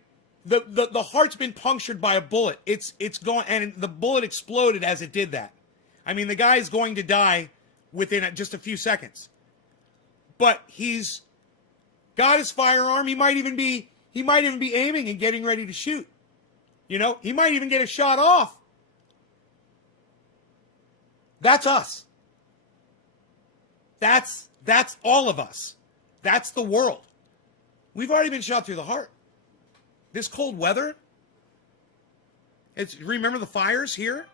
the heart's been punctured by a bullet. It's gone, and the bullet exploded as it did that. I mean, the guy is going to die within just a few seconds. But he's got his firearm. He might even be aiming and getting ready to shoot. You know, he might even get a shot off. That's us. That's all of us. That's the world. We've already been shot through the heart. This cold weather. Remember the fires here?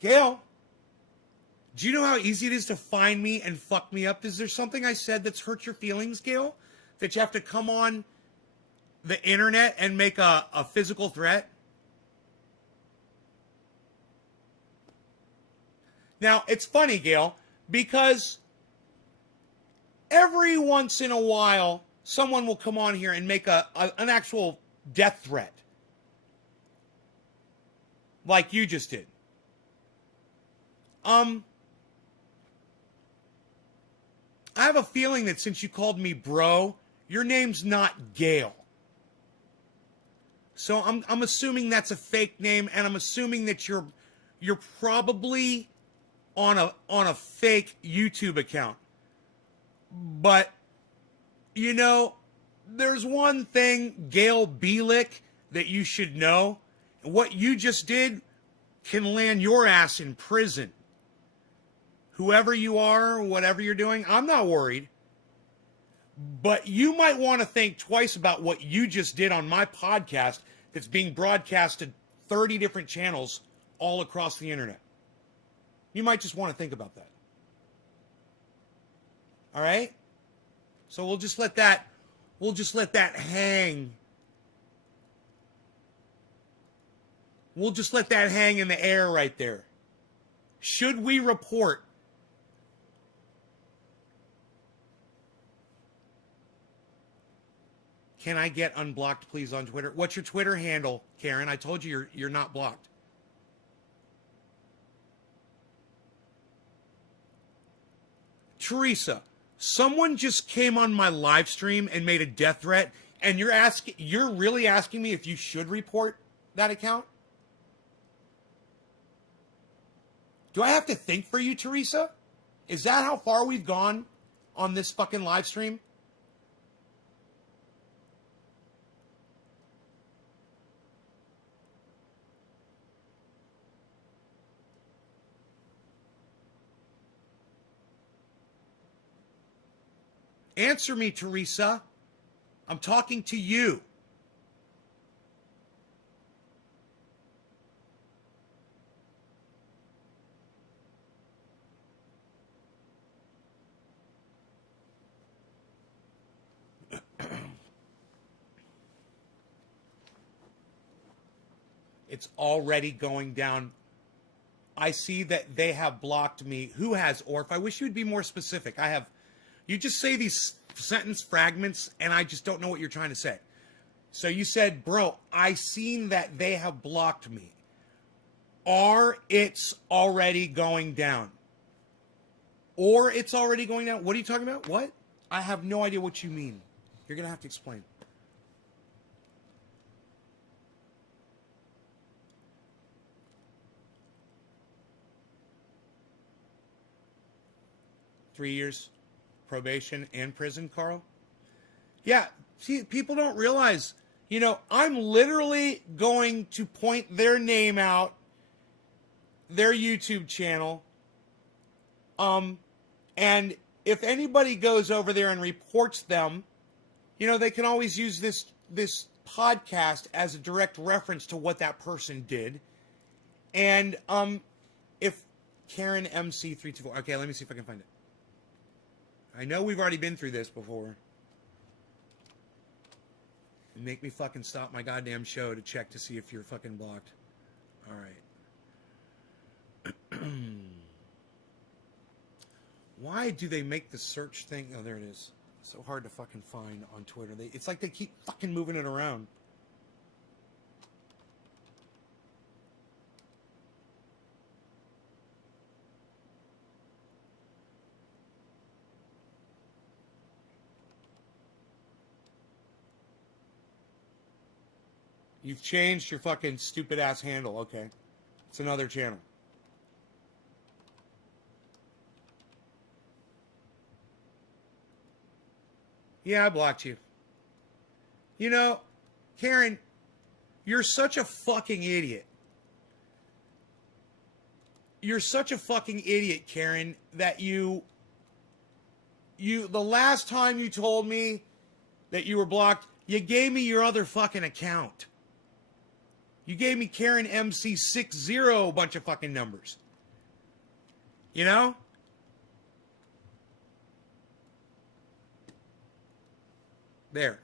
Gail, do you know how easy it is to find me and fuck me up? Is there something I said that's hurt your feelings, Gail? That you have to come on the internet and make a physical threat? Now, it's funny, Gail, because every once in a while, someone will come on here and make an actual death threat. Like you just did. I have a feeling that since you called me bro, your name's not Gail. So I'm assuming that's a fake name, and I'm assuming that you're probably on a fake YouTube account. But you know, there's one thing, Gail Bielick, that you should know. What you just did can land your ass in prison. Whoever you are, whatever you're doing, I'm not worried. But you might want to think twice about what you just did on my podcast that's being broadcasted 30 different channels all across the internet. You might just want to think about that. All right? So we'll just let that hang. We'll just let that hang in the air right there. Should we report? Can I get unblocked, please, on Twitter? What's your Twitter handle, Karen? I told you you're not blocked. Teresa, someone just came on my live stream and made a death threat, and you're really asking me if you should report that account? Do I have to think for you, Teresa? Is that how far we've gone on this fucking live stream? Answer me, Teresa. I'm talking to you. It's already going down. I see that they have blocked me. Who has, Orf? I wish you would be more specific. You just say these sentence fragments, and I just don't know what you're trying to say. So you said, bro, I seen that they have blocked me. Or it's already going down. Or it's already going down. What are you talking about? What? I have no idea what you mean. You're going to have to explain. 3 years probation and prison, Carl. Yeah, see, people don't realize, I'm literally going to point their name out, their YouTube channel, and if anybody goes over there and reports them, they can always use this podcast as a direct reference to what that person did. And if Karen MC324, okay, let me see if I can find it. I know we've already been through this before. And make me fucking stop my goddamn show to check to see if you're fucking blocked. All right. Why do they make the search thing? Oh, there it is. So hard to fucking find on Twitter. It's like they keep fucking moving it around. You've changed your fucking stupid ass handle. Okay. It's another channel. Yeah, I blocked you. Karen, you're such a fucking idiot. You're such a fucking idiot, Karen, that the last time you told me that you were blocked, you gave me your other fucking account. You gave me Karen MC60, a bunch of fucking numbers. There.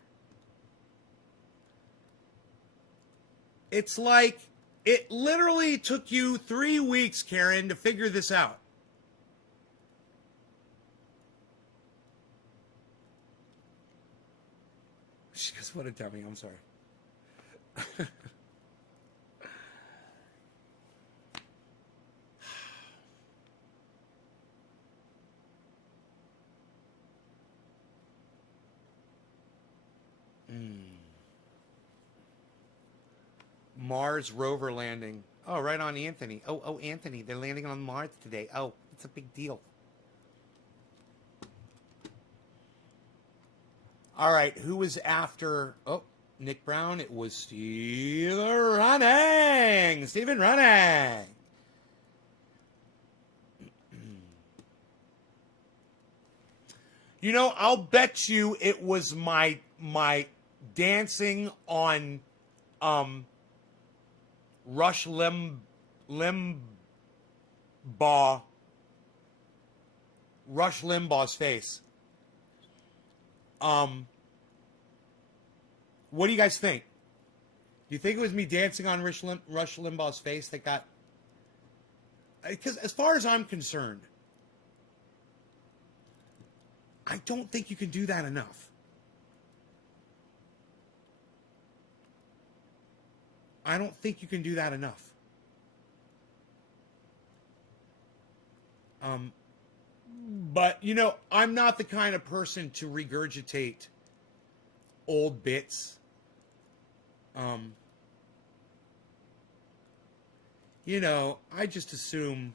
It's like, it literally took you 3 weeks, Karen, to figure this out. She goes, what a dummy, I'm sorry. Mars rover landing. Oh, right on Anthony. Oh, Anthony, they're landing on Mars today. Oh, it's a big deal. All right, who was after? Oh, Nick Brown. It was Stephen Running. Stephen Running. I'll bet you it was my dancing on Rush Limbaugh's face. What do you guys think? Do you think it was me dancing on Rush Limbaugh's face that got... Because as far as I'm concerned, I don't think you can do that enough. I don't think you can do that enough. But, I'm not the kind of person to regurgitate old bits. I just assume...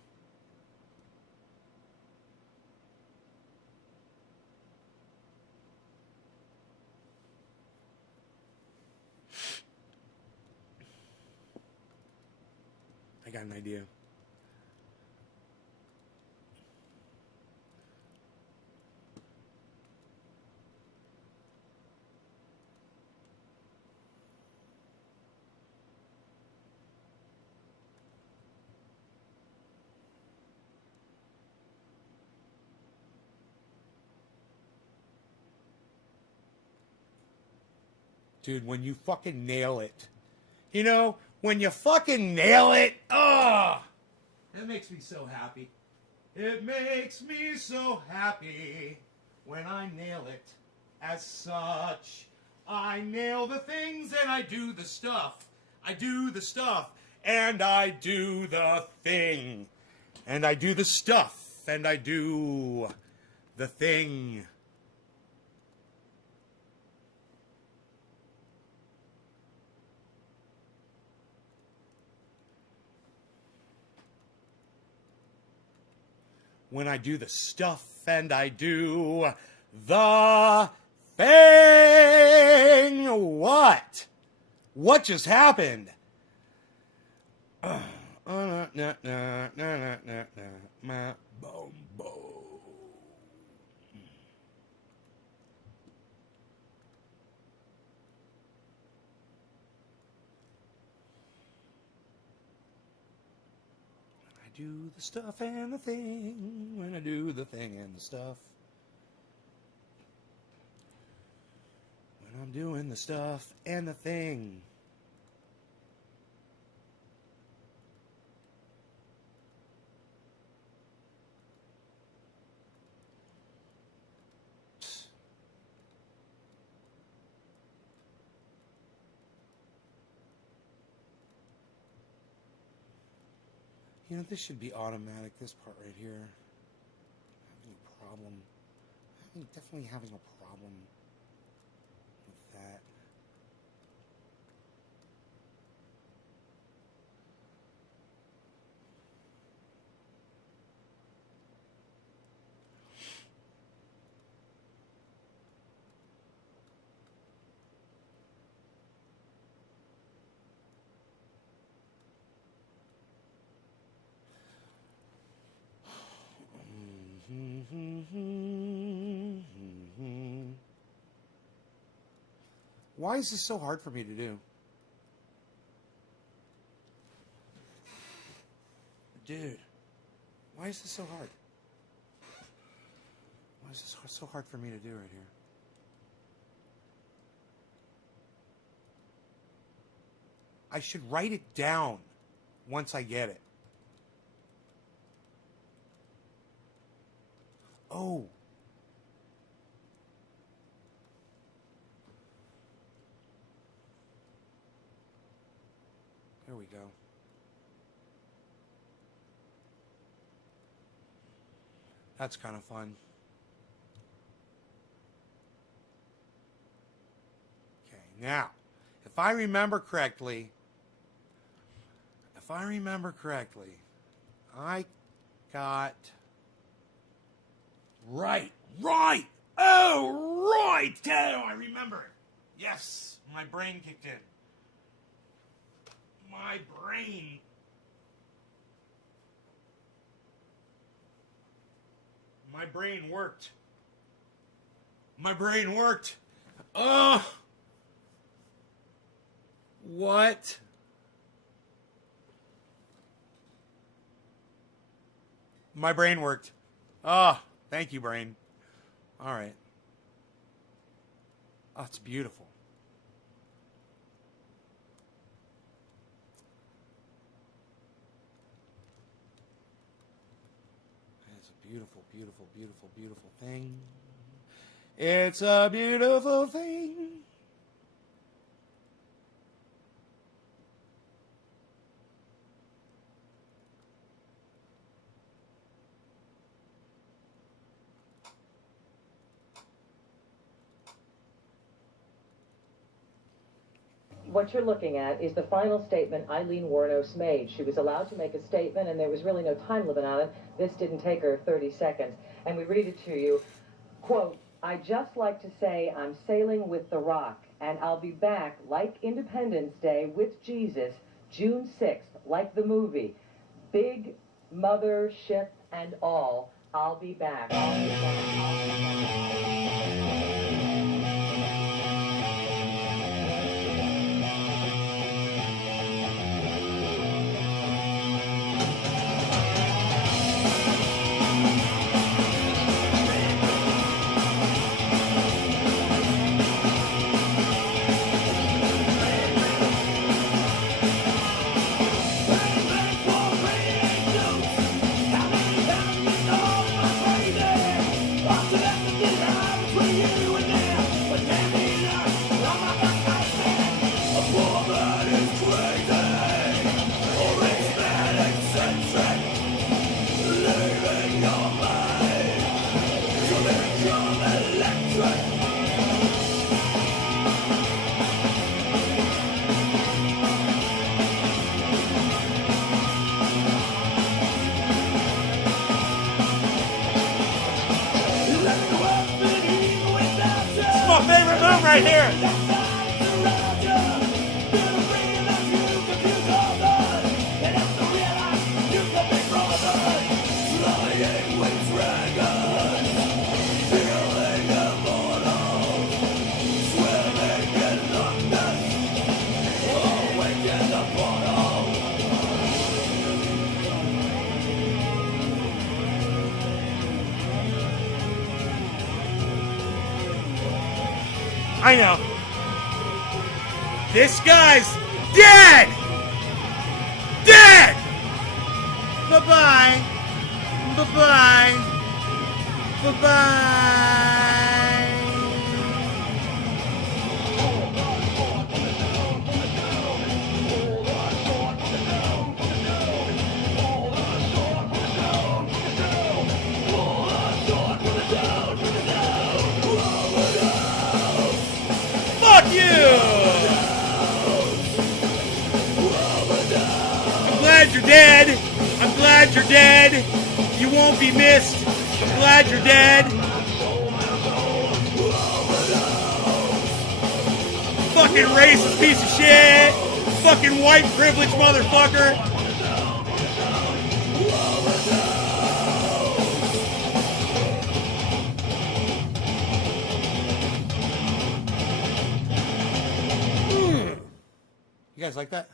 I got an idea. Dude, when you fucking nail it. When you fucking nail it. Oh! That makes me so happy. It makes me so happy when I nail it. As such, I nail the things and I do the stuff. I do the stuff and I do the thing. And I do the stuff and I do the thing. when I do the stuff and I do the thing. What? What just happened? My boom boom. Do the stuff and the thing, when I do the thing and the stuff. When I'm doing the stuff and the thing. You know, this should be automatic, this part right here. Having a problem. Definitely having a problem with that. Why is this so hard for me to do? Dude, why is this so hard? Why is this so hard for me to do right here? I should write it down once I get it. Oh. There we go. That's kind of fun. Okay, now, if I remember correctly, I got... Right. Oh, right. Oh, I remember it. Yes, my brain kicked in. My brain worked. My brain worked. Oh. What? My brain worked. Oh. Thank you, brain. All right. Oh, it's beautiful. It's a beautiful, beautiful, beautiful, beautiful thing. It's a beautiful thing. What you're looking at is the final statement Eileen Wuornos made. She was allowed to make a statement, and there was really no time limit on it. This didn't take her 30 seconds. And we read it to you. Quote, "I just like to say I'm sailing with the Rock, and I'll be back like Independence Day with Jesus, June 6th, like the movie. Big mother ship and all, I'll be back. I'll be back. I'll be back." After that, my favorite move right here. I know. This guy's dead! Dead! Bye-bye. Bye-bye. Bye-bye. Fuck you! I'm glad you're dead. I'm glad you're dead. You won't be missed. I'm glad you're dead. Fucking racist piece of shit. Fucking white privilege motherfucker. You guys like that?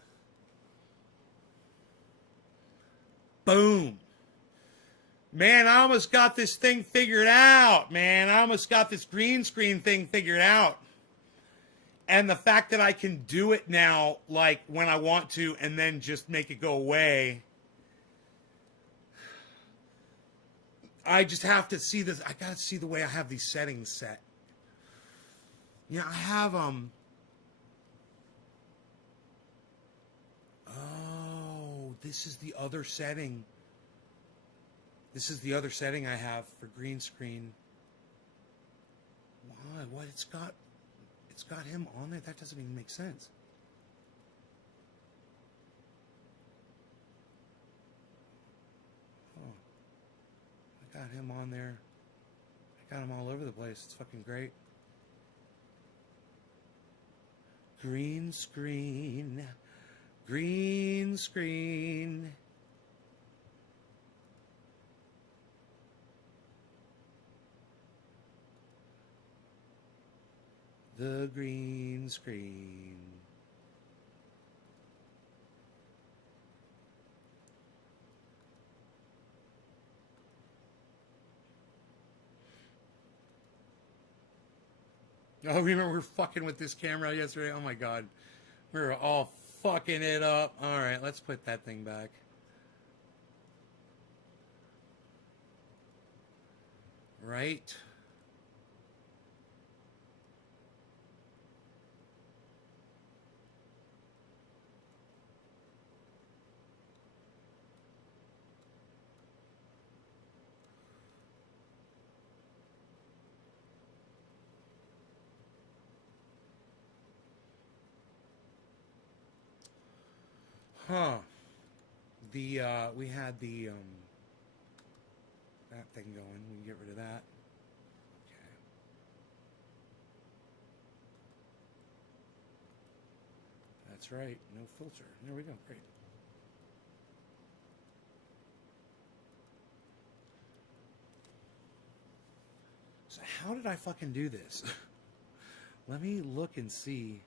Boom. Man, I almost got this thing figured out, man. I almost got this green screen thing figured out. And the fact that I can do it now, like, when I want to, and then just make it go away. I just have to see this. I gotta see the way I have these settings set. Yeah, I have, Oh, this is the other setting. This is the other setting I have for green screen. Why? What? It's got him on there? That doesn't even make sense. Oh. I got him on there. I got him all over the place. It's fucking great. Green screen. Green screen. The green screen. Oh, remember we were fucking with this camera yesterday? Oh my god. We were all fucking it up. Alright, let's put that thing back. Right. Huh. We had the that thing going. We can get rid of that. Okay. That's right. No filter. There we go. Great. So how did I fucking do this? Let me look and see.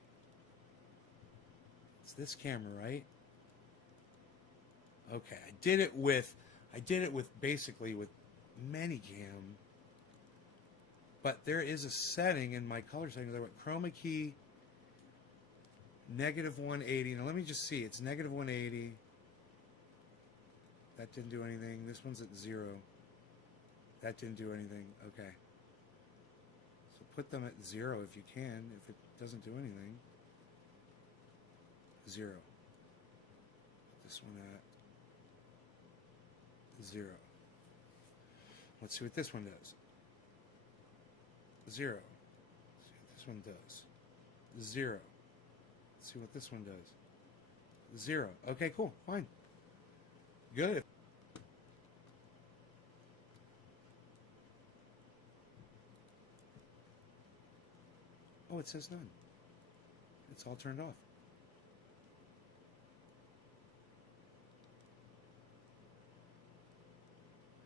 It's this camera, right? Okay, I did it with basically with Minicam. But there is a setting in my color settings. I went chroma key -180. Now let me just see. It's -180. That didn't do anything. This one's at 0. That didn't do anything. Okay. So put them at 0 if you can. If it doesn't do anything. 0. Put this one at 0. Let's see what this one does. 0. Let's see what this one does. 0. Let's see what this one does. 0. Okay, cool. Fine. Good. Oh, it says none. It's all turned off.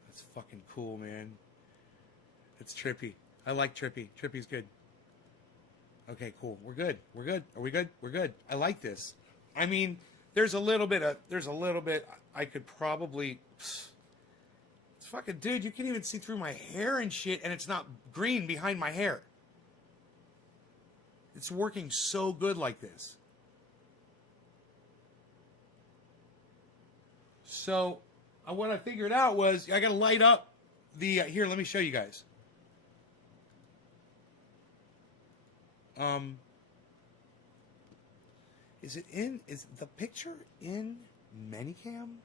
That's fucking cool, man. It's trippy. I like trippy. Trippy's good. Okay, cool. We're good. We're good. Are we good? We're good. I like this. I mean, there's a little bit I could probably. It's fucking, dude, you can even see through my hair and shit, and it's not green behind my hair. It's working so good like this. So, what I figured out was I got to light up the. Here, let me show you guys. Is the picture in Manycam?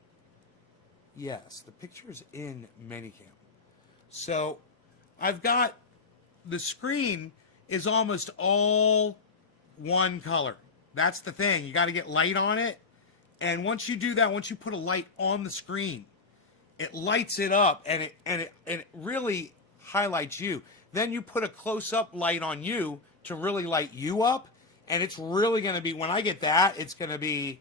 Yes, the picture's in Manycam. So, I've got the screen is almost all one color. That's the thing. You got to get light on it. And once you do that, once you put a light on the screen, it lights it up and it really highlights you. Then you put a close-up light on you to really light you up, and it's really going to be, when I get that, it's going to be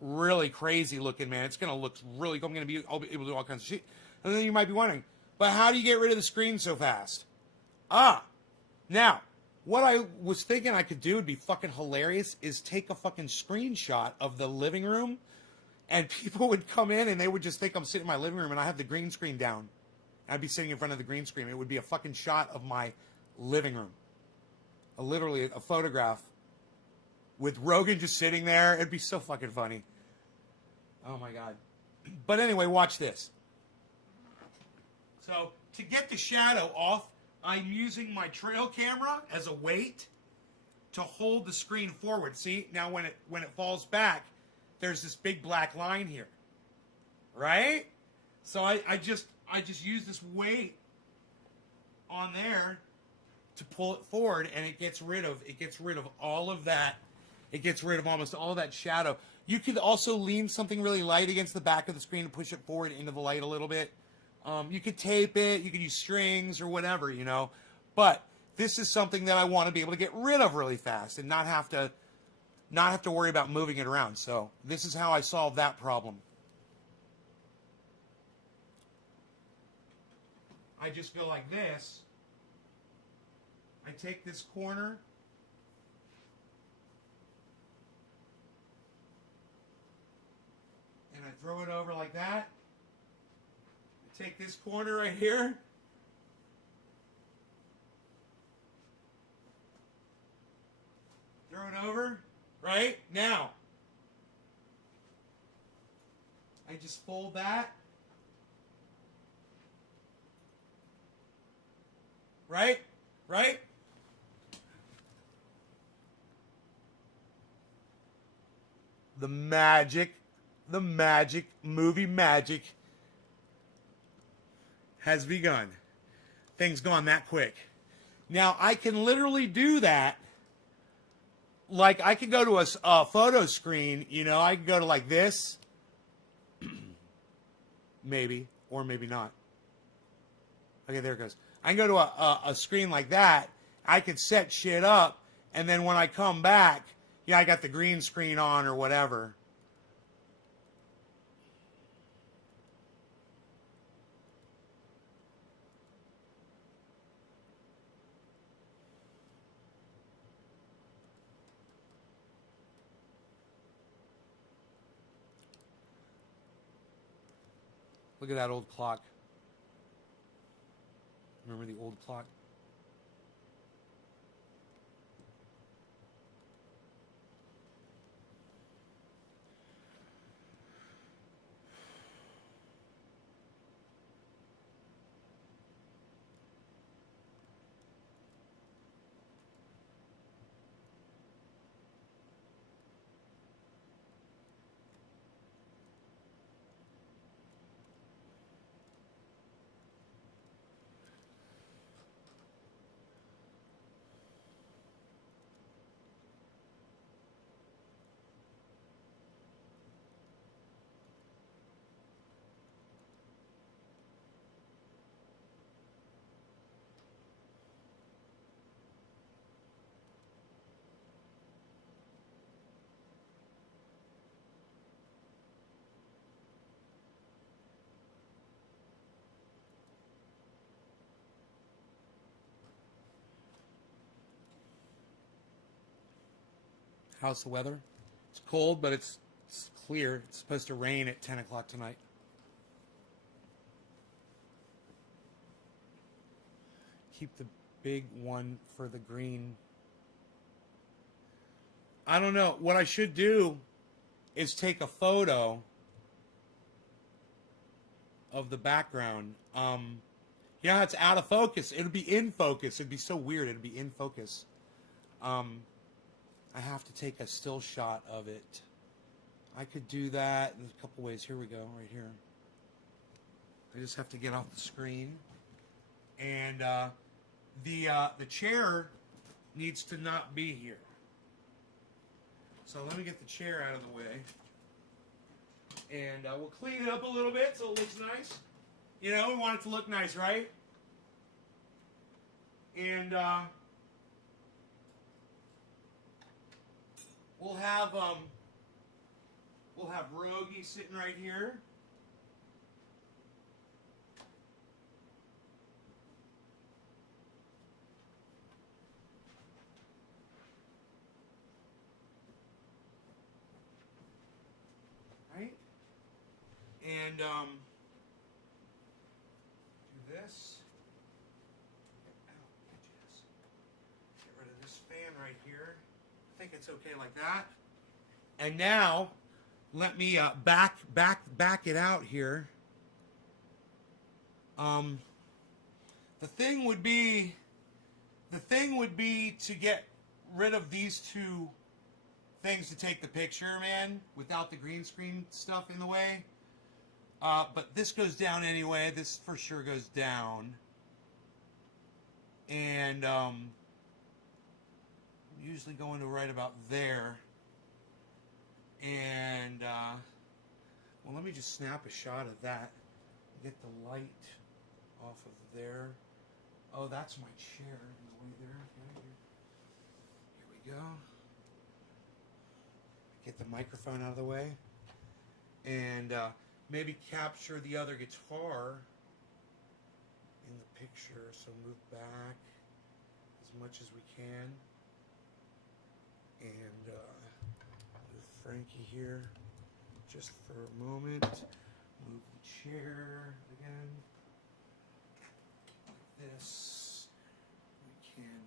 really crazy looking, man. It's going to look really cool. I'll be able to do all kinds of shit. And then you might be wondering, but how do you get rid of the screen so fast? Now, what I was thinking I could do would be fucking hilarious is take a fucking screenshot of the living room, and people would come in and they would just think I'm sitting in my living room and I have the green screen down. I'd be sitting in front of the green screen. It would be a fucking shot of my living room. Literally a photograph with Rogan just sitting there. It'd be so fucking funny. Oh my God. But anyway, watch this. So to get the shadow off, I'm using my trail camera as a weight to hold the screen forward. See, now when it falls back, there's this big black line here. Right? So I just use this weight on there to pull it forward, and it gets rid of all of that. It gets rid of almost all that shadow. You could also lean something really light against the back of the screen and push it forward into the light a little bit. You could tape it. You could use strings or whatever, you know. But this is something that I want to be able to get rid of really fast and not have to worry about moving it around. So this is how I solve that problem. I just go like this. I take this corner. And I throw it over like that. I take this corner right here. Throw it over. Right? Now, I just fold that. Right? Right? The magic, movie magic has begun. Things gone that quick. Now, I can literally do that. Like, I could go to a photo screen, you know, I could go to like this. Maybe, or maybe not. Okay, there it goes. I can go to a screen like that. I could set shit up, and then when I come back, yeah, I got the green screen on or whatever. Look at that old clock. Remember the old clock? How's the weather? It's cold, but it's clear. It's supposed to rain at 10 o'clock tonight. Keep the big one for the green. I don't know. What I should do is take a photo of the background. Yeah, it's out of focus. It'll be in focus. It'd be so weird. It'd be in focus. I have to take a still shot of it. I could do that in a couple ways. Here we go, right here. I just have to get off the screen. And the chair needs to not be here. So let me get the chair out of the way. And we'll clean it up a little bit so it looks nice. You know, we want it to look nice, right? And we'll have Rogie sitting right here. Right? And do this. Get rid of this fan right here. I think it's okay like that. And now, let me back it out here. The thing would be to get rid of these two things to take the picture, man, without the green screen stuff in the way. But this goes down anyway. This for sure goes down. And usually going to right about there. And well, let me just snap a shot of that. Get the light off of there. Oh, that's my chair in the way there. Okay, here we go. Get the microphone out of the way. And maybe capture the other guitar in the picture. So move back as much as we can. And move Frankie here just for a moment. Move the chair again. Like this. We can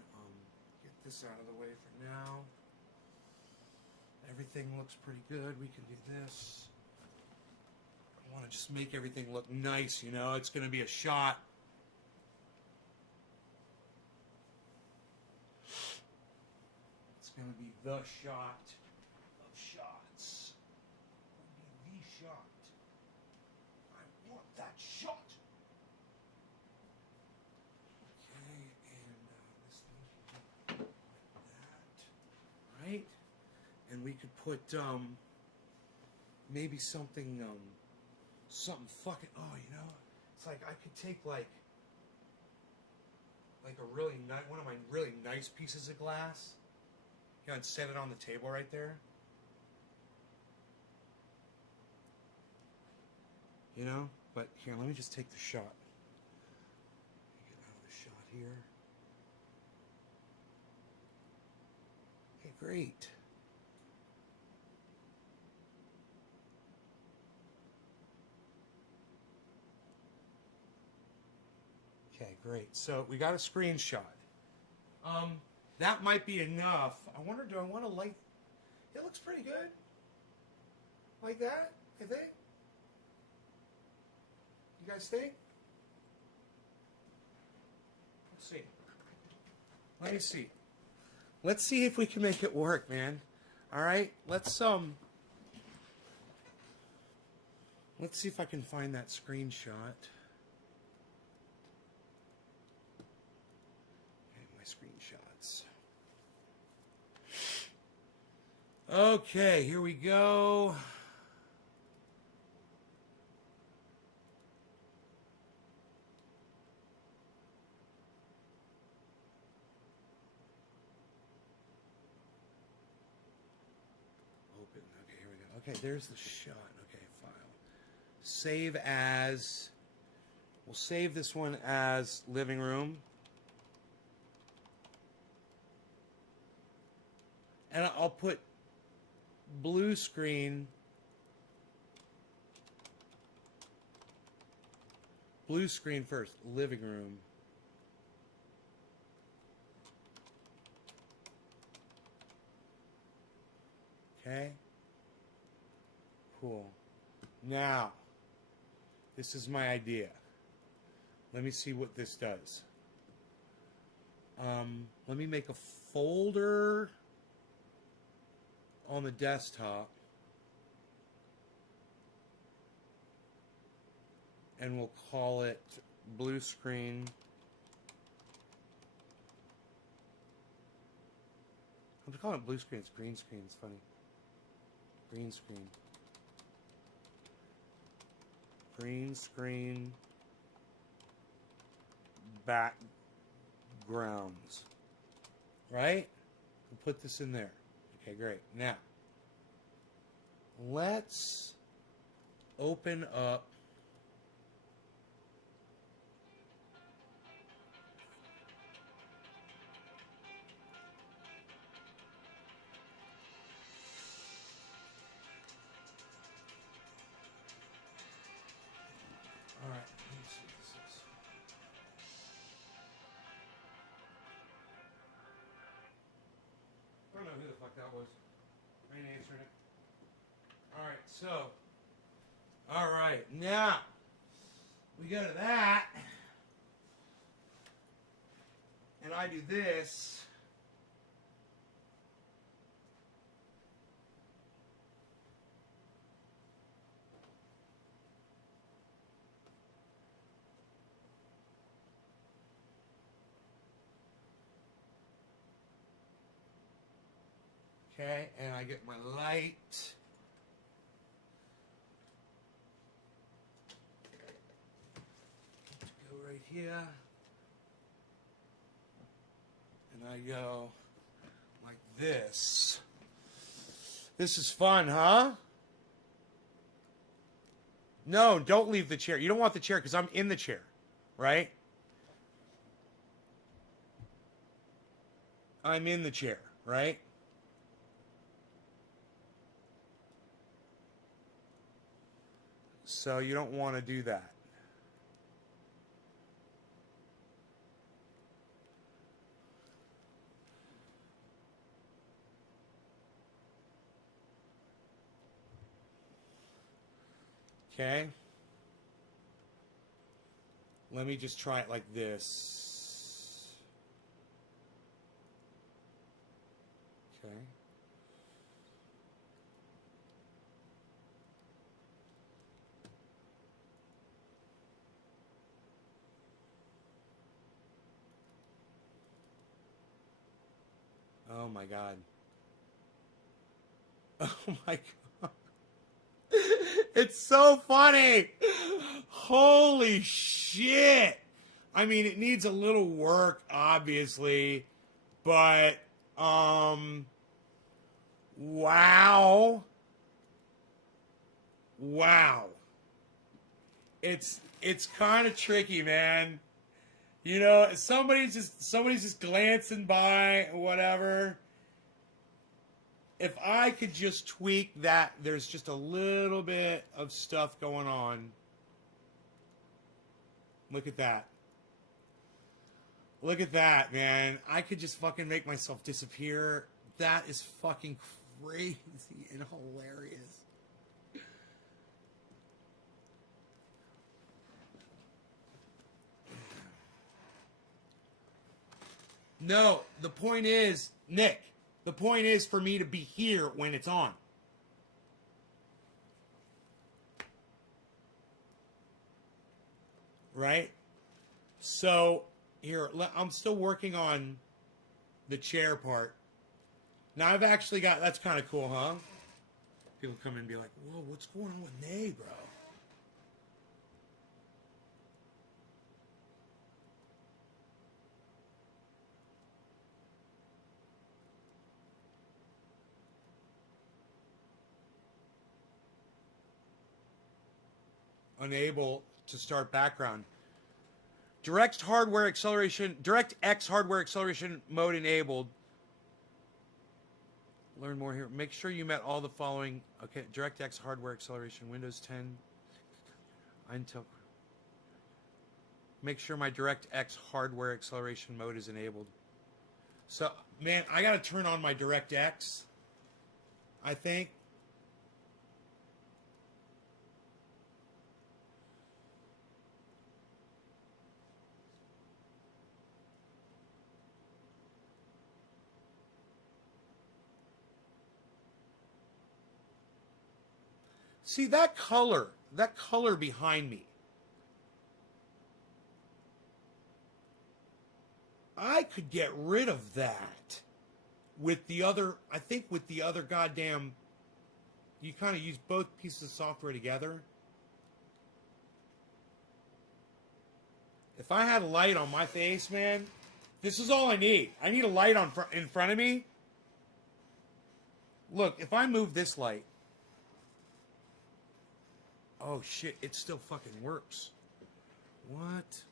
get this out of the way for now. Everything looks pretty good. We can do this. I want to just make everything look nice, you know. It's going to be a shot. It's going to be the shot of shots. It's going to be the shot. I want that shot. Okay, and this thing like that. Right? And we could put maybe something fucking, oh, you know, it's like I could take like a really nice, one of my really nice pieces of glass, you know, and set it on the table right there. You know, but here, let me just take the shot. Get out of the shot here. Okay, great. Okay, great. So we got a screenshot. That might be enough. I wonder, do I want to light? It looks pretty good. Like that, I think. You guys think? Let's see. Let me see. Let's see if we can make it work, man. All right. Let's see if I can find that screenshot. Screenshots. Okay, here we go. Open. Okay, here we go. Okay, there's the shot. Okay, file. Save as. We'll save this one as living room. And I'll put blue screen. Blue screen first. Living room. Okay. Cool. Now, this is my idea. Let me see what this does. Let me make a folder on the desktop. And we'll call it blue screen. I'm calling it blue screen. It's green screen. It's funny. Green screen. Green screen. Backgrounds. Right? We'll put this in there. Okay, great. Now, let's open up all right, let me see what this is. I don't know who the fuck that was. I ain't answering it. Alright, so. Alright, now. We go to that. And I do this. Okay, and I get my light. Go right here. And I go like this. This is fun, huh? No, don't leave the chair. You don't want the chair because I'm in the chair, right? I'm in the chair, right? So you don't want to do that. Okay. Let me just try it like this. Okay. Oh my God. Oh my God. It's so funny. Holy shit. I mean, it needs a little work, obviously, but, wow. Wow. It's kind of tricky, man. You know, somebody's just glancing by or whatever. If I could just tweak that, there's just a little bit of stuff going on. Look at that. Look at that, man. I could just fucking make myself disappear. That is fucking crazy and hilarious. No, the point is, Nick, the point is for me to be here when it's on. Right? So, here, I'm still working on the chair part. Now I've actually got, that's kind of cool, huh? People come in and be like, whoa, what's going on with Nay, bro? Unable to start background. DirectX hardware acceleration mode enabled. Learn more here. Make sure you met all the following. Okay, DirectX hardware acceleration, Windows 10, Intel. Make sure my DirectX hardware acceleration mode is enabled. So, man, I got to turn on my DirectX, I think. See, that color behind me. I could get rid of that with the other, I think with the other goddamn, you kind of use both pieces of software together. If I had a light on my face, man, this is all I need. I need a light in front of me. Look, if I move this light, oh shit, it still fucking works. What?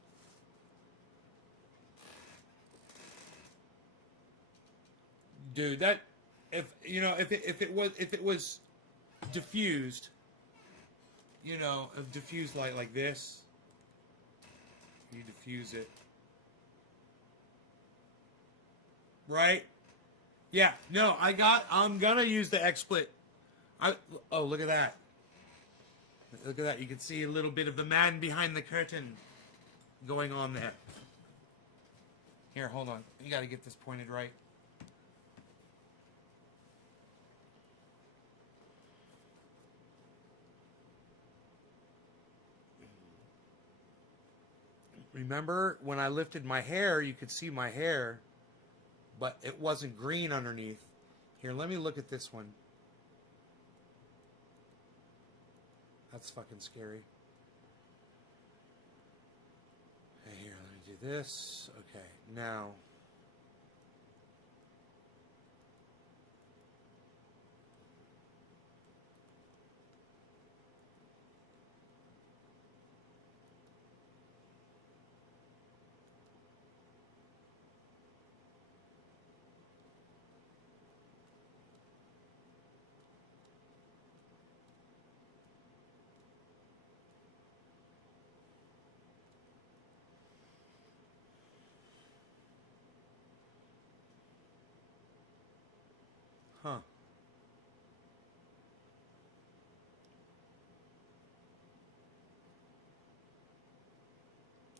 Dude, that if it was diffused, a diffused light like this, you diffuse it. Right? Yeah, no, I'm gonna use the XSplit. Oh, look at that. Look at that. You can see a little bit of the man behind the curtain going on there. Here, hold on. You got to get this pointed right. Remember when I lifted my hair, you could see my hair, but it wasn't green underneath. Here, let me look at this one. That's fucking scary. Okay, here, let me do this. Okay, now. Huh.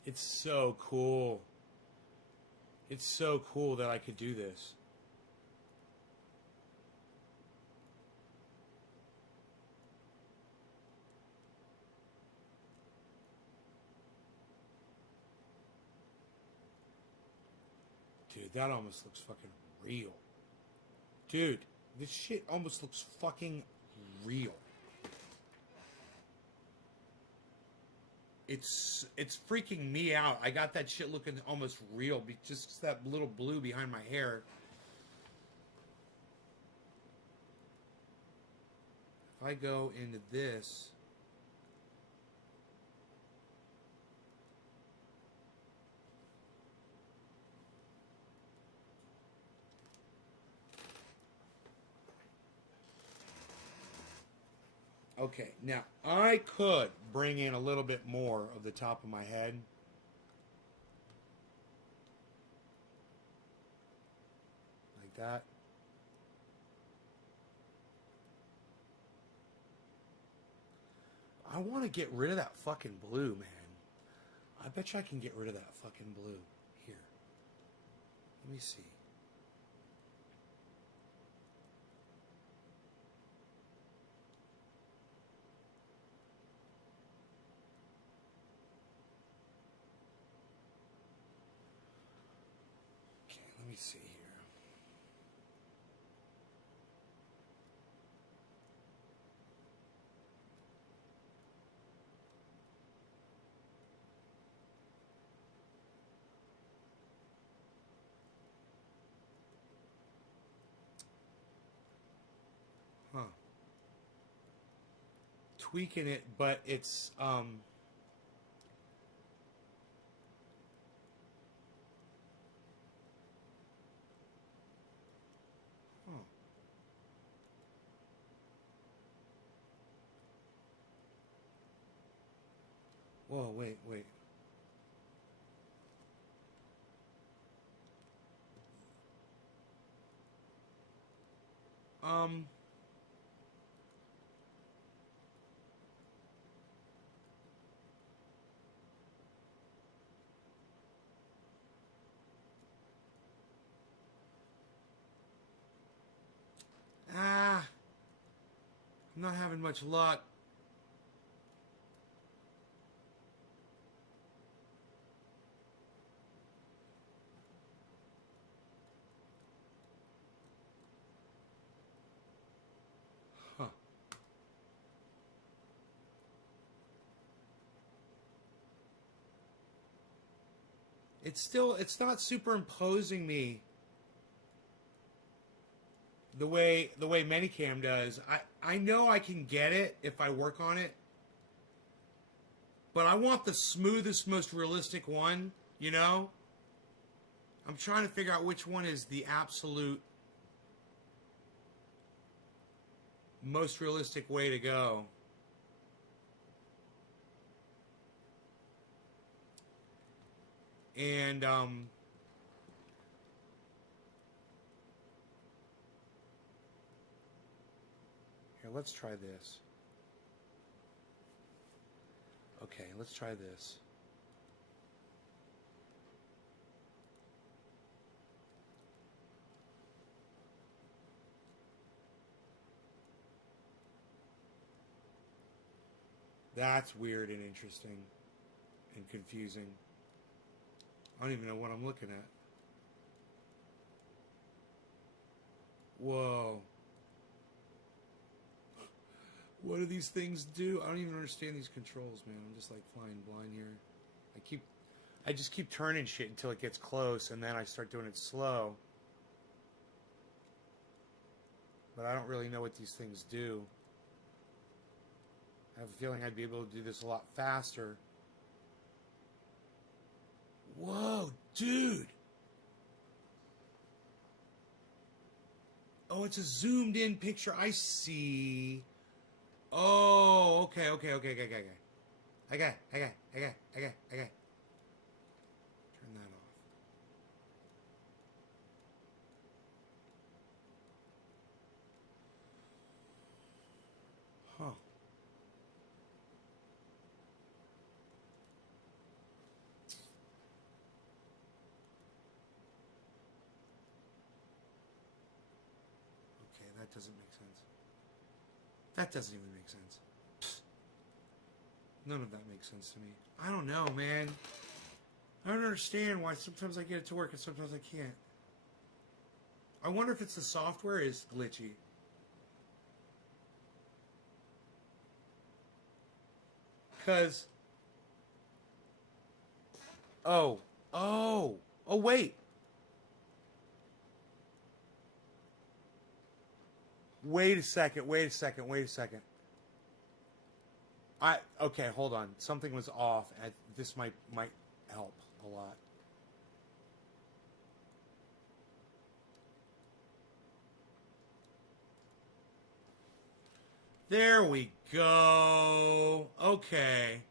It's so cool. It's so cool that I could do this. Dude, that almost looks fucking real. Dude, this shit almost looks fucking real. It's freaking me out. I got that shit looking almost real. Just that little blue behind my hair. If I go into this... Okay, now I could bring in a little bit more of the top of my head. Like that. I want to get rid of that fucking blue, man. I bet you I can get rid of that fucking blue. Here. Let me see. Let me see here. Huh. Tweaking it, but it's Whoa, wait. Um. I'm not having much luck. Huh. It's not superimposing me the way Manicam does. I know I can get it if I work on it, but I want the smoothest, most realistic one, you know? I'm trying to figure out which one is the absolute most realistic way to go. And here, let's try this. Okay, let's try this. That's weird and interesting and confusing. I don't even know what I'm looking at. Whoa. What do these things do? I don't even understand these controls, man. I'm just like flying blind here. I just keep turning shit until it gets close, and then I start doing it slow. But I don't really know what these things do. I have a feeling I'd be able to do this a lot faster. Whoa, dude! Oh, it's a zoomed in picture. I see. Oh, okay. I got. Turn that off. Huh. Okay, that doesn't make sense. That doesn't even make sense. Psst. None of that makes sense to me. I don't know, man. I don't understand why sometimes I get it to work and sometimes I can't. I wonder if it's the software is glitchy. Because... Oh, wait. Wait a second. Okay, hold on. Something was off. This might help a lot. There we go. Okay.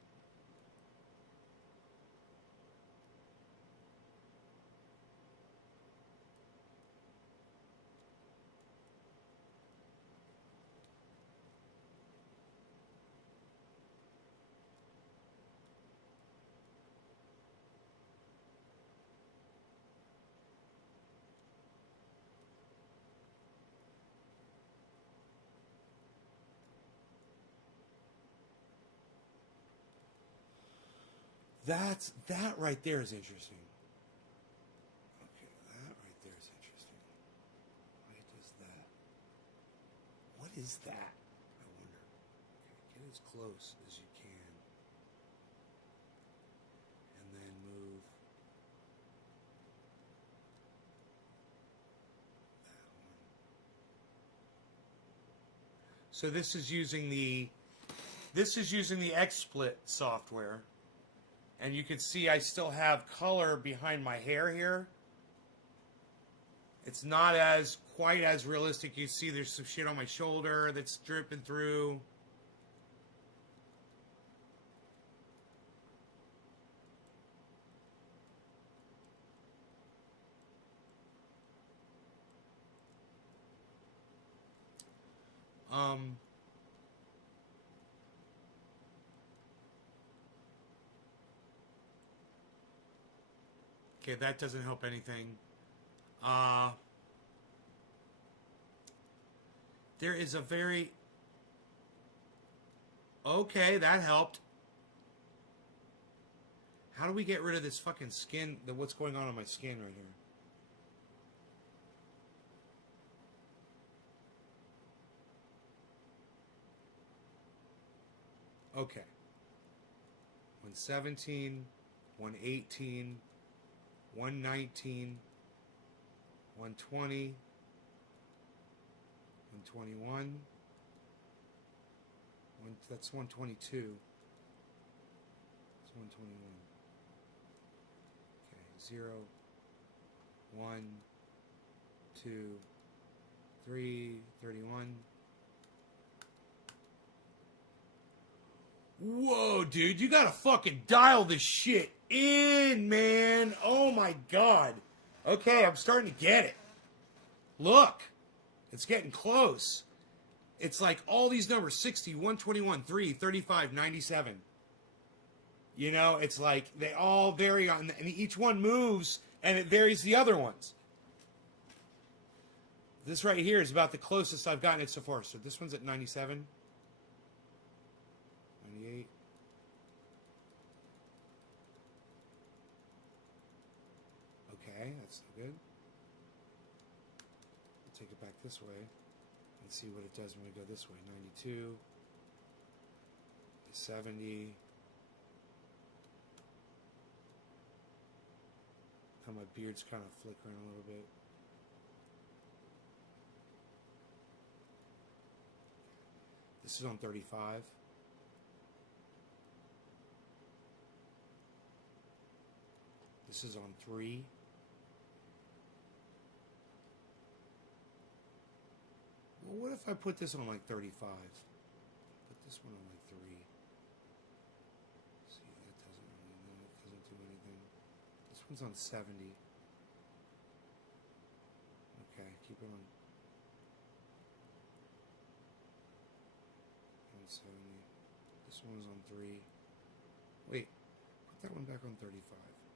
That right there is interesting. Okay, that right there is interesting. Why does that? What is that? I wonder. Okay, get as close as you can. And then move that one. So this is using the XSplit software. And you can see I still have color behind my hair here. It's not quite as realistic. You see there's some shit on my shoulder that's dripping through. Okay, that doesn't help anything. There is a very... Okay, that helped. How do we get rid of this fucking skin, what's going on my skin right here? Okay. 117, 118, 119, 120, 121, that's 122. That's 121. Okay, 0, 1, 2, 3, 31. Whoa, dude, you gotta fucking dial this shit in, man. Oh my god. Okay, I'm starting to get it. Look, it's getting close. It's like all these numbers, 60, 121, 3, 35, 97. You know, it's like they all vary on, and each one moves, and it varies the other ones. This right here is about the closest I've gotten it so far. So this one's at 97. 98. Okay, that's still good. We'll take it back this way and see what it does when we go this way. 92. 70. How my beard's kind of flickering a little bit. This is on 35. This is on 3. Well, what if I put this on like 35? Put this one on like 3. See, that doesn't really, no, it doesn't do anything. This one's on 70. Okay, keep it on 70. This one's on 3. Wait, put that one back on 35.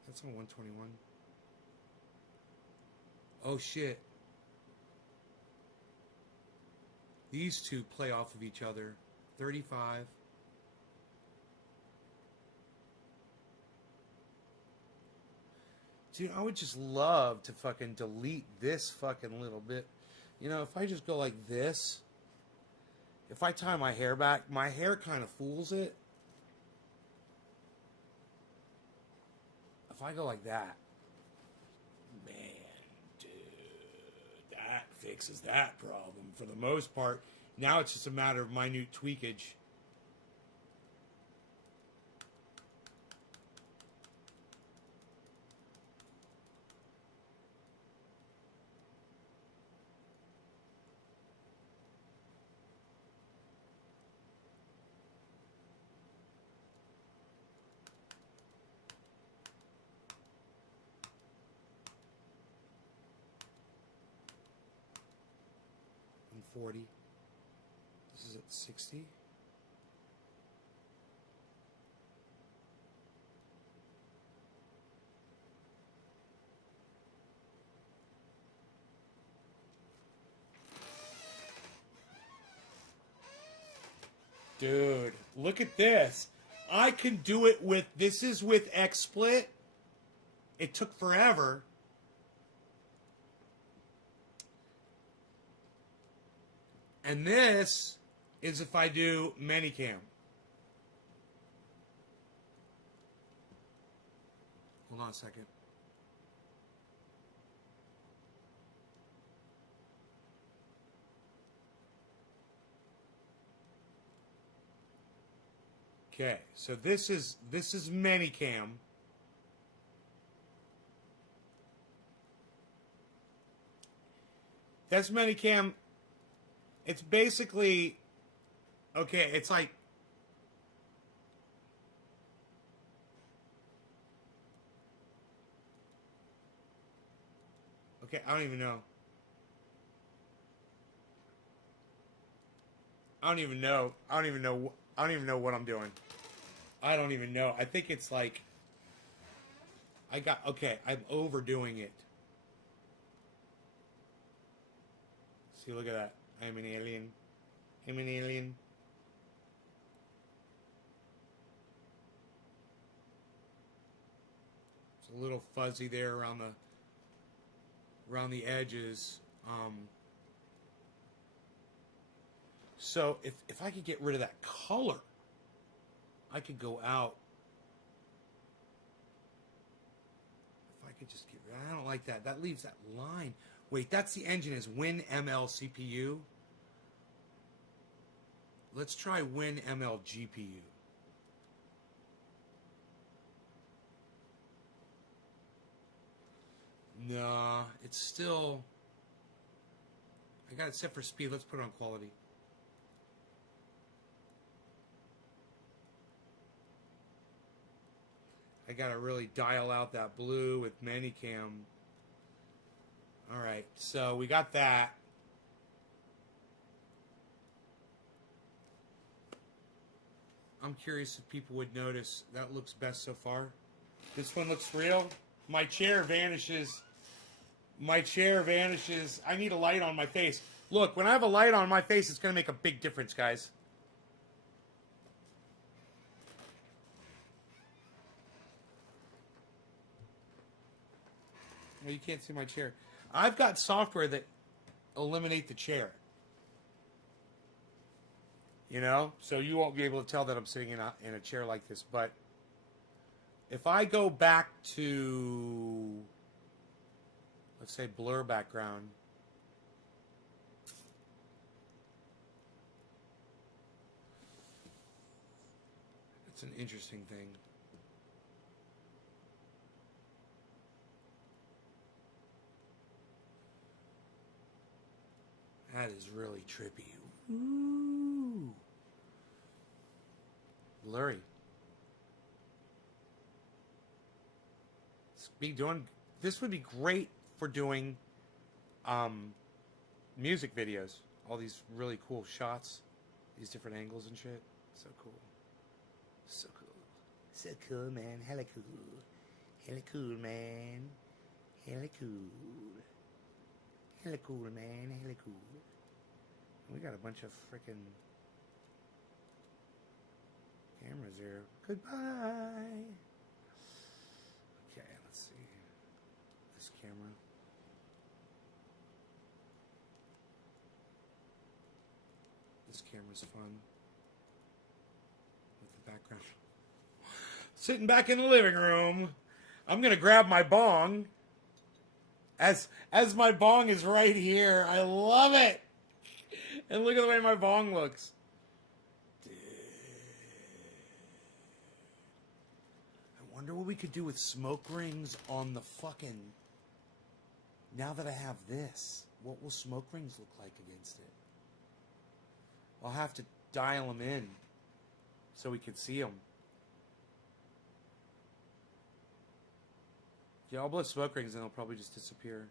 That's on 121. Oh shit. These two play off of each other. 35. Dude, I would just love to fucking delete this fucking little bit. You know, if I just go like this, if I tie my hair back, my hair kind of fools it. If I go like that, man, dude, that fixes that problem for the most part. Now it's just a matter of minute tweakage. And 40. This is at 60. Dude, look at this. I can do it with, this is with XSplit. It took forever. And this is if I do Manicam. Hold on a second. Okay, so this is Manicam. That's Manicam. It's basically, okay, it's like, okay, I don't even know. I don't even know. I don't even know what I'm doing. I don't even know. I think it's like I'm overdoing it. See, look at that. I'm an alien. I'm an alien. It's a little fuzzy there around the edges. So if I could get rid of that color, I could go out. If I could just get rid, I don't like that. That leaves that line. Wait, that's the engine is WinML CPU. Let's try WinML GPU. Nah, it's still. I got it set for speed. Let's put it on quality. I gotta really dial out that blue with Manicam. Alright, so we got that. I'm curious if people would notice that looks best so far. This one looks real. My chair vanishes. My chair vanishes. I need a light on my face. Look, when I have a light on my face, it's going to make a big difference, guys. No, you can't see my chair. I've got software that eliminate the chair. You know? So you won't be able to tell that I'm sitting in a chair like this. But if I go back to, let's say, blur background. It's an interesting thing. That is really trippy. Ooh. Blurry. This would be great for doing music videos. All these really cool shots, these different angles and shit. So cool. So cool. So cool, man. Hella cool. Hella cool, man. Hella cool. Hella cool, man. Hella cool. We got a bunch of freaking cameras here. Goodbye. Okay, let's see. This camera. This camera's fun. With the background. Sitting back in the living room. I'm gonna grab my bong. As my bong is right here. I love it. And look at the way my bong looks. Dude. I wonder what we could do with smoke rings on the fucking... Now that I have this, what will smoke rings look like against it? I'll have to dial them in so we can see them. Yeah, I'll blow smoke rings and they'll probably just disappear.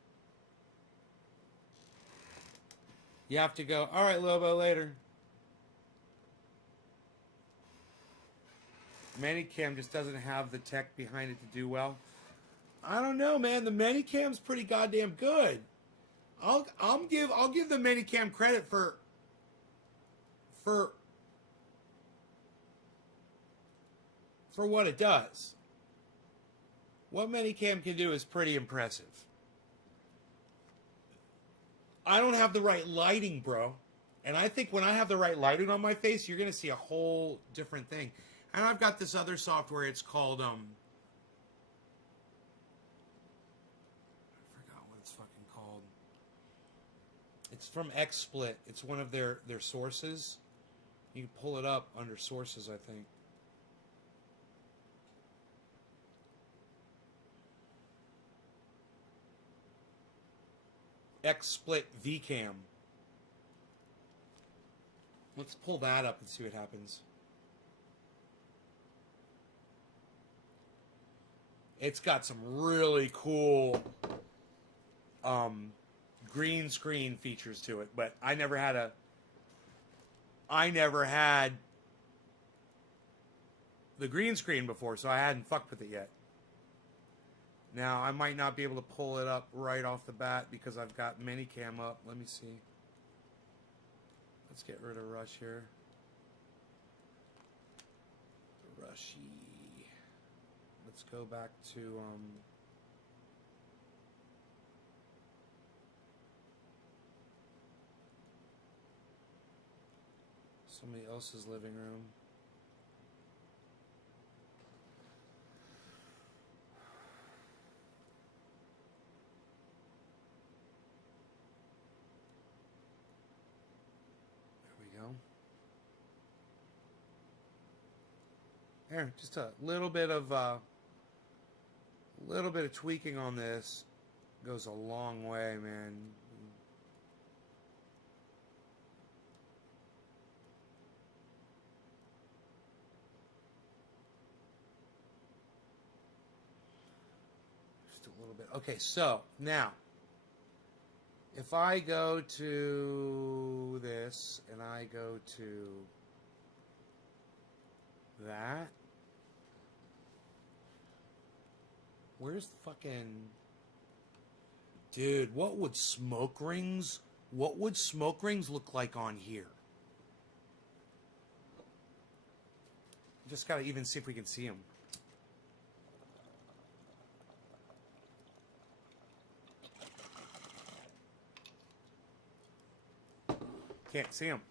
You have to go, all right, Lobo, later. Manicam just doesn't have the tech behind it to do well. I don't know, man. The Manicam's pretty goddamn good. I'll give the Manicam credit for what it does. What Manicam can do is pretty impressive. I don't have the right lighting, bro. And I think when I have the right lighting on my face, you're going to see a whole different thing. And I've got this other software. It's called, I forgot what it's fucking called. It's from XSplit. It's one of their sources. You can pull it up under sources, I think. XSplit VCam. Let's pull that up and see what happens. It's got some really cool green screen features to it, but I never had a I never had the green screen before, so I hadn't fucked with it yet. Now, I might not be able to pull it up right off the bat because I've got Minicam up. Let me see. Let's get rid of Rush here. Rushy. Let's go back to somebody else's living room. There, just a little bit of tweaking on this goes a long way, man. Just a little bit. Okay, so now, if I go to this and I go to that. Where's the fucking... Dude, what would smoke rings look like on here? Just gotta even see if we can see them. Can't see them.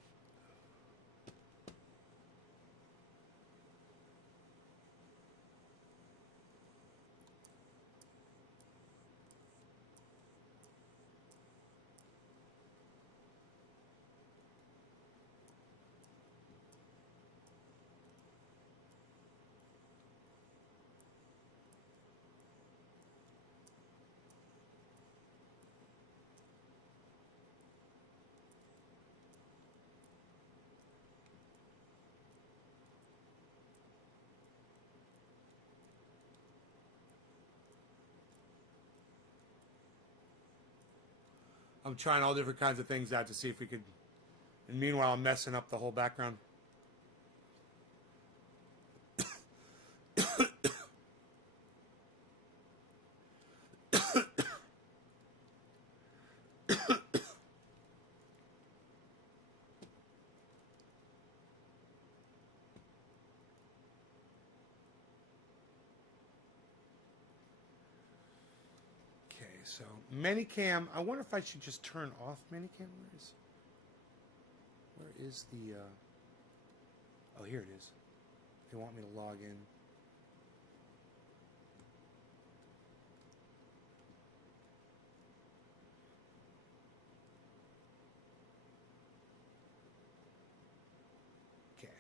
I'm trying all different kinds of things out to see if we could... And meanwhile, I'm messing up the whole background. So, Minicam, I wonder if I should just turn off Minicam. Where is the, oh, here it is. They want me to log in. Okay.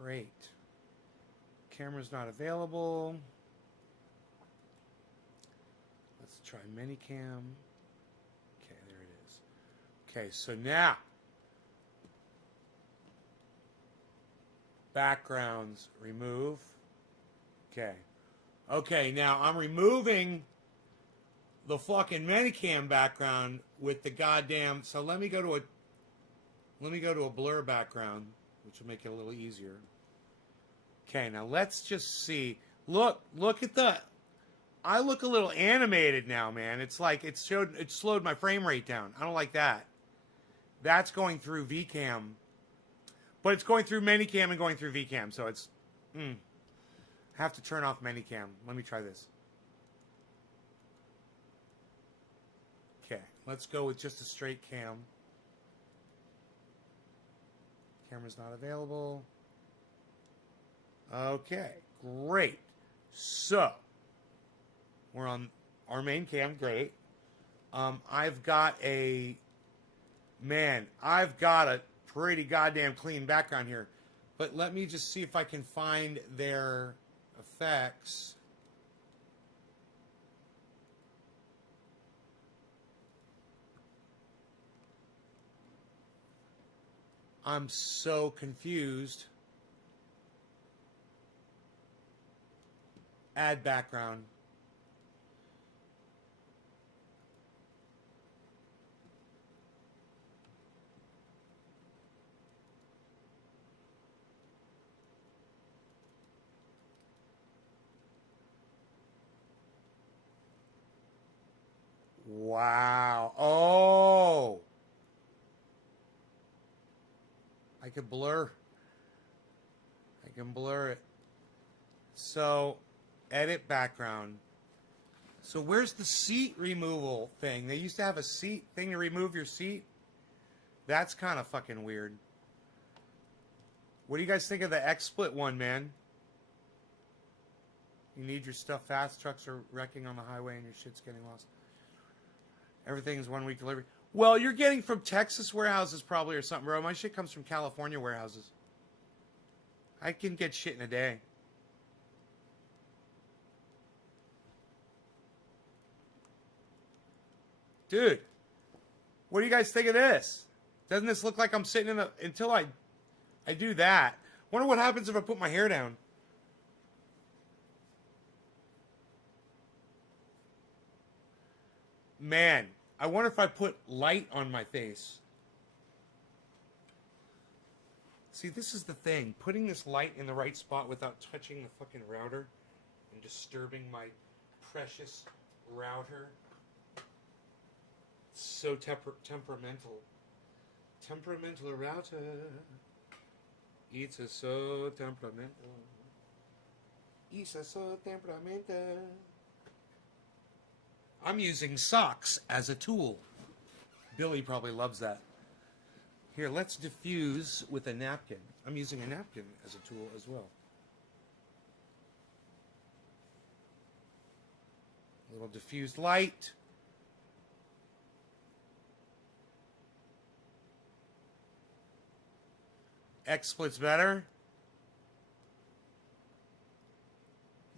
Great. Camera's not available. Let's try Minicam. Okay, there it is. Okay, so now backgrounds, remove. Okay. Okay, now I'm removing the fucking Minicam background with the goddamn... So let me go to a blur background, which will make it a little easier. Okay, now let's just see. Look at the... I look a little animated now, man. It's like it slowed my frame rate down. I don't like that. That's going through VCam. But it's going through Minicam and going through VCam, so it's... I have to turn off Minicam. Let me try this. Okay, let's go with just a straight cam. Camera's not available. Okay, great. So, we're on our main cam, great. I've got a pretty goddamn clean background here. But let me just see if I can find their effects. I'm so confused. Add background. Wow. Oh. I can blur it. So, edit background. So where's the seat removal thing? They used to have a seat thing to remove your seat. That's kind of fucking weird. What do you guys think of the XSplit one, man? You need your stuff fast. Trucks are wrecking on the highway and your shit's getting lost. Everything's 1 week delivery. Well, you're getting from Texas warehouses probably or something, bro. My shit comes from California warehouses. I can get shit in a day. Dude, what do you guys think of this? Doesn't this look like I'm sitting in a... Until I do that. Wonder what happens if I put my hair down. Man, I wonder if I put light on my face. See, this is the thing. Putting this light in the right spot without touching the fucking router and disturbing my precious router. It's so temperamental. Temperamental router. It's a so temperamental. It's a so temperamental. I'm using socks as a tool. Billy probably loves that. Here, let's diffuse with a napkin. I'm using a napkin as a tool as well. A little diffused light. XSplit's better.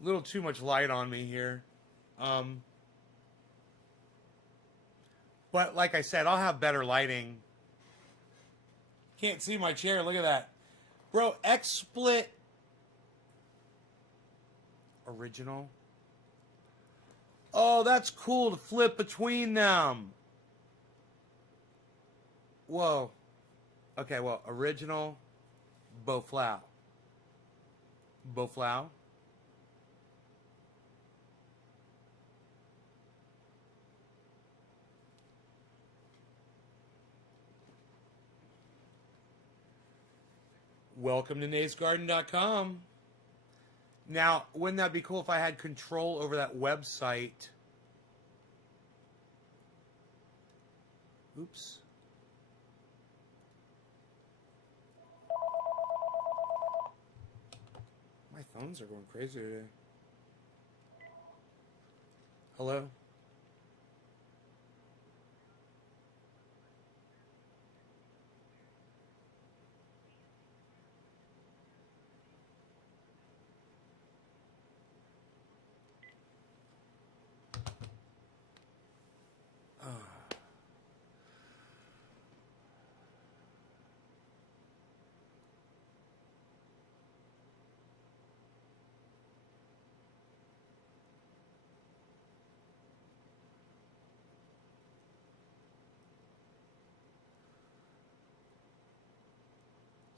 A little too much light on me here. But like I said, I'll have better lighting. Can't see my chair. Look at that. Bro, XSplit original. Oh, that's cool to flip between them. Whoa. Okay, well, original Boflau. Boflau. Welcome to naysgarden.com. Now, wouldn't that be cool if I had control over that website? Oops. My phones are going crazy today. Hello?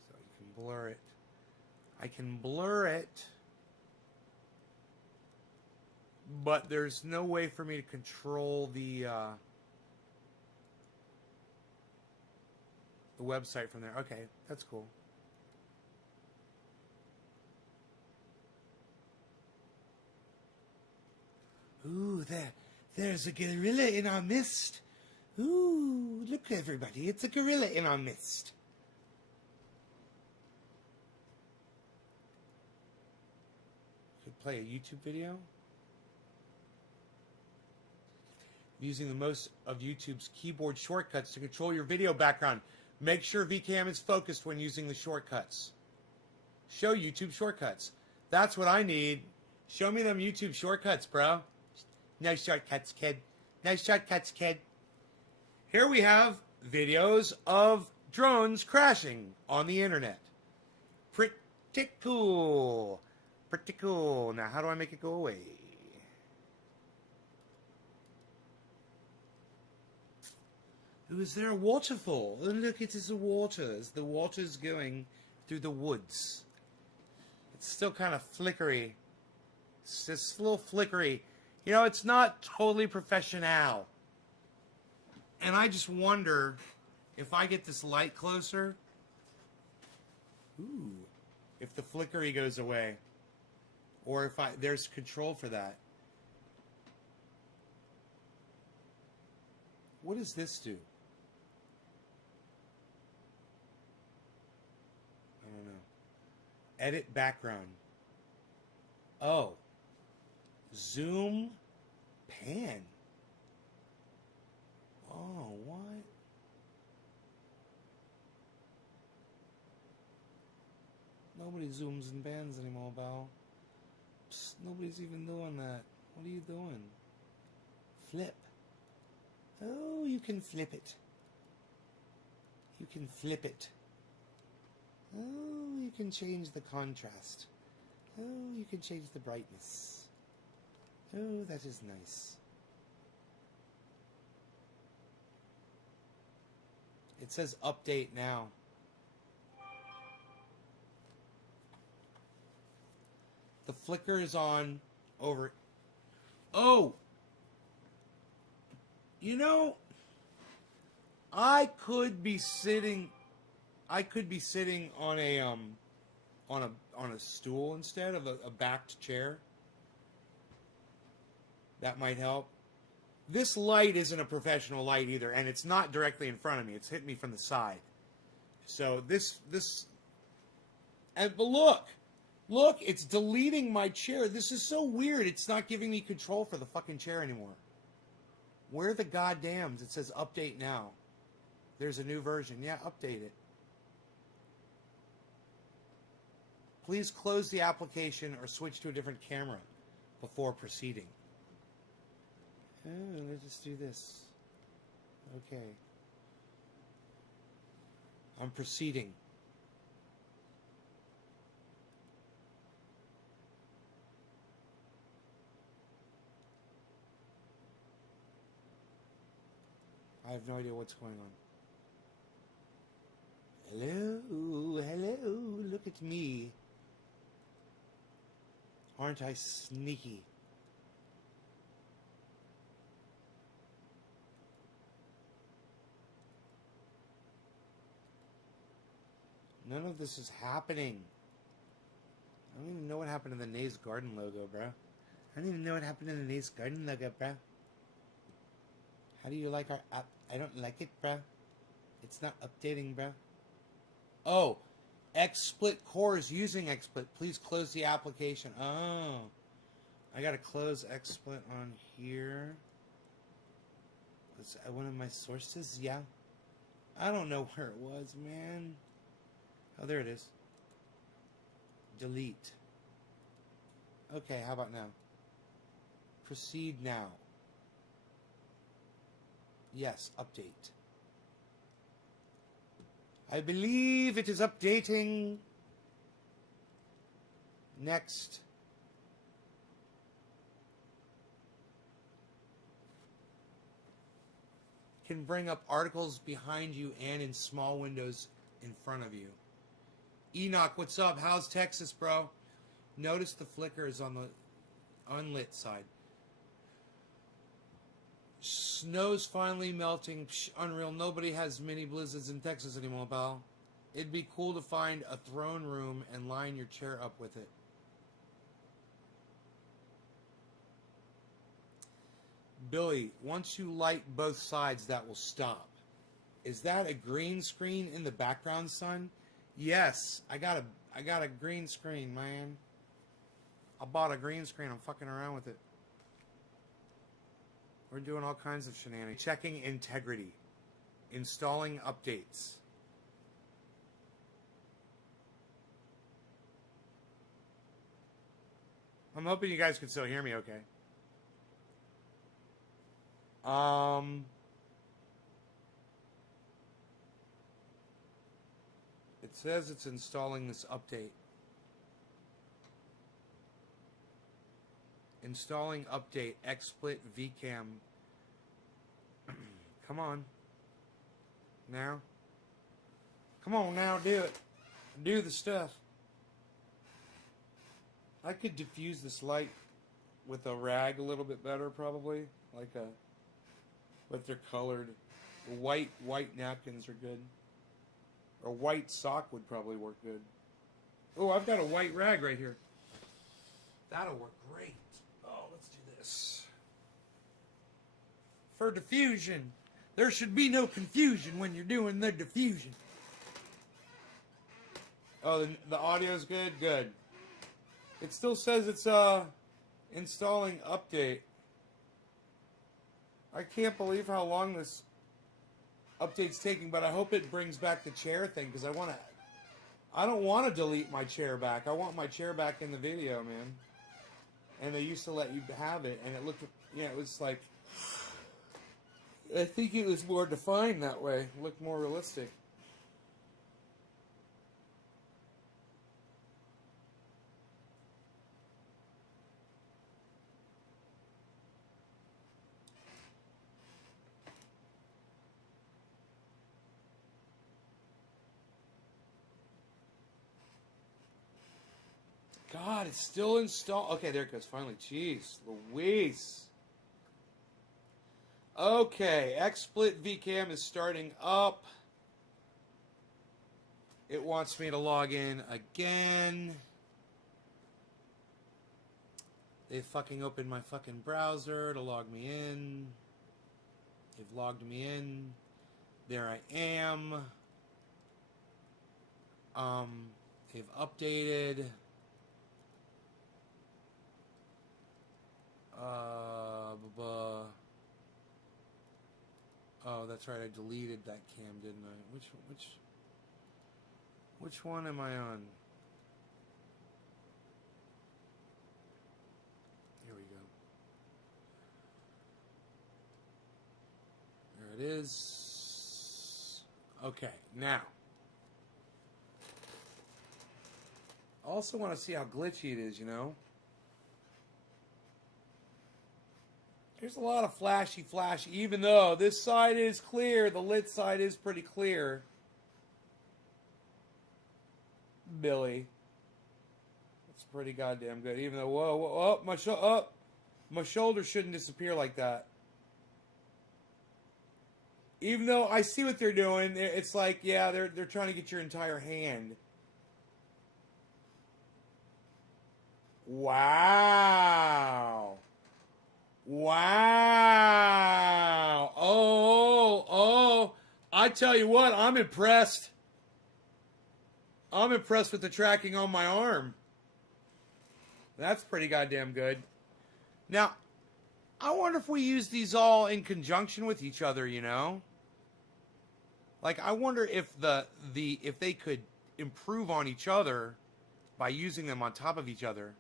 So you can blur it. I can blur it, but there's no way for me to control the website from there. Okay, that's cool. Ooh, there's a gorilla in our midst. Ooh, look everybody, it's a gorilla in our midst. Could play a YouTube video. Using the most of YouTube's keyboard shortcuts to control your video background. Make sure VCam is focused when using the shortcuts. Show YouTube shortcuts. That's what I need. Show me them YouTube shortcuts, bro. No shortcuts, kid. No shortcuts, kid. Here we have videos of drones crashing on the internet. Pretty cool. Pretty cool. Now, how do I make it go away? Ooh, is there a waterfall? Oh, look, it is the water. As the water's going through the woods. It's still kind of flickery. It's just a little flickery. You know, it's not totally professional. And I just wonder if I get this light closer, if the flickery goes away, or if there's control for that. What does this do? I don't know. Edit background. Oh. Zoom pan. Oh, what? Nobody zooms and pans anymore, Val. Psst, nobody's even doing that. What are you doing? Flip. Oh, you can flip it. You can flip it. Oh, you can change the contrast. Oh, you can change the brightness. Oh, that is nice. It says update now. The flicker is on over. Oh! You know, I could be sitting on a stool instead of a backed chair. That might help. This light isn't a professional light either, and it's not directly in front of me. It's hitting me from the side. So but look, it's deleting my chair. This is so weird. It's not giving me control for the fucking chair anymore. Where the goddams? It says update now. There's a new version. Yeah, update it. Please close the application or switch to a different camera before proceeding. Oh, let's just do this. Okay. I'm proceeding. I have no idea what's going on. Hello, look at me. Aren't I sneaky? None of this is happening. I don't even know what happened to the Nays Garden logo, bro. I don't even know what happened to the Nays Garden logo, bro. How do you like our app? I don't like it, bro. It's not updating, bro. Oh, XSplit Core is using XSplit. Please close the application. Oh, I gotta close XSplit on here. Was one of my sources? Yeah. I don't know where it was, man. Oh, there it is. Delete. Okay, how about now? Proceed now. Yes, update. I believe it is updating. Next. Can bring up articles behind you and in small windows in front of you. Enoch, what's up? How's Texas, bro? Notice the flicker is on the unlit side. Snow's finally melting. Psh, unreal. Nobody has mini blizzards in Texas anymore, pal. It'd be cool to find a throne room and line your chair up with it. Billy, once you light both sides, that will stop. Is that a green screen in the background, son? Yes, I got a green screen, man. I bought a green screen. I'm fucking around with it. We're doing all kinds of shenanigans. Checking integrity. Installing updates. I'm hoping you guys can still hear me okay. It says it's installing this update. Installing update XSplit VCam. Come on. Now. Come on now, do it. Do the stuff. I could diffuse this light with a rag a little bit better, probably. Like a... But they're colored. White napkins are good. Or white sock would probably work good. Oh, I've got a white rag right here. That'll work great. Oh, let's do this. For diffusion. There should be no confusion when you're doing the diffusion. Oh, the audio's good? Good. It still says it's installing update. I can't believe how long this update's taking, but I hope it brings back the chair thing, because I don't want to delete my chair back. I want my chair back in the video, man. And they used to let you have it, and it looked, it was like, I think it was more defined that way. It looked more realistic. God, it's still installed. Okay, there it goes. Finally. Jeez Louise. Okay, XSplit VCam is starting up. It wants me to log in again. They fucking opened my fucking browser to log me in. They've logged me in. There I am. They've updated. Oh, that's right. I deleted that cam, didn't I? Which one am I on? Here we go. There it is. Okay, now. I also want to see how glitchy it is, you know? There's a lot of flashy, even though this side is clear, the lit side is pretty clear. Billy. That's pretty goddamn good. Even though, whoa, my shoulder shouldn't disappear like that. Even though I see what they're doing, it's like, yeah, they're trying to get your entire hand. Wow. Wow. Oh. I tell you what, I'm impressed. I'm impressed with the tracking on my arm. That's pretty goddamn good. Now, I wonder if we use these all in conjunction with each other, you know? Like, I wonder if if they could improve on each other by using them on top of each other.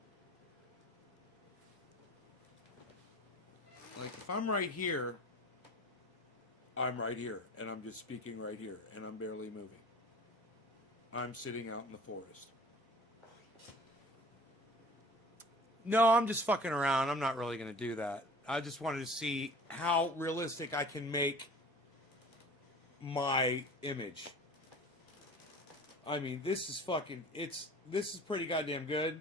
Like, if I'm right here, I'm right here, and I'm just speaking right here, and I'm barely moving. I'm sitting out in the forest. No, I'm just fucking around. I'm not really going to do that. I just wanted to see how realistic I can make my image. I mean, this is pretty goddamn good.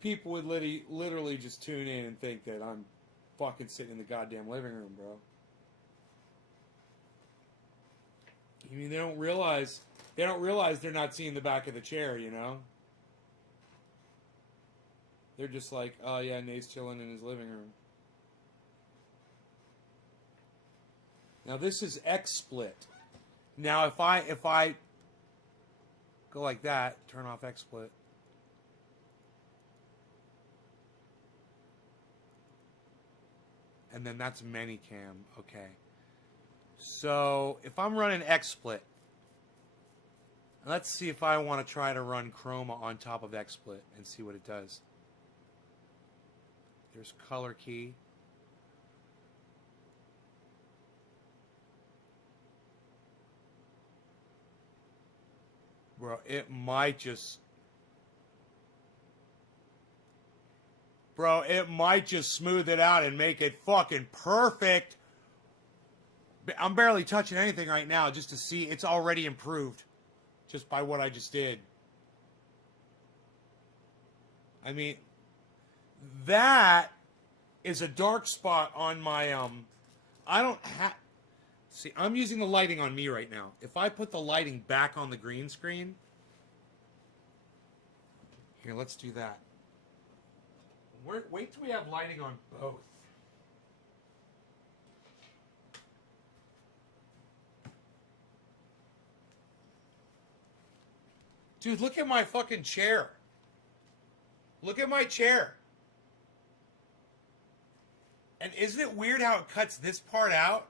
People would literally just tune in and think that I'm fucking sitting in the goddamn living room, bro. I mean, they don't realize they're not seeing the back of the chair, you know? They're just like, oh yeah, Nate's chilling in his living room. Now this is XSplit. Now if I go like that, turn off XSplit. And then that's Manycam. Okay. So if I'm running XSplit, let's see if I want to try to run Chroma on top of XSplit and see what it does. There's color key. Bro, it might just smooth it out and make it fucking perfect. I'm barely touching anything right now just to see it's already improved just by what I just did. I mean, that is a dark spot on my I don't have. See, I'm using the lighting on me right now. If I put the lighting back on the green screen, here, let's do that. Wait till we have lighting on both. Dude, look at my fucking chair. Look at my chair. And isn't it weird how it cuts this part out?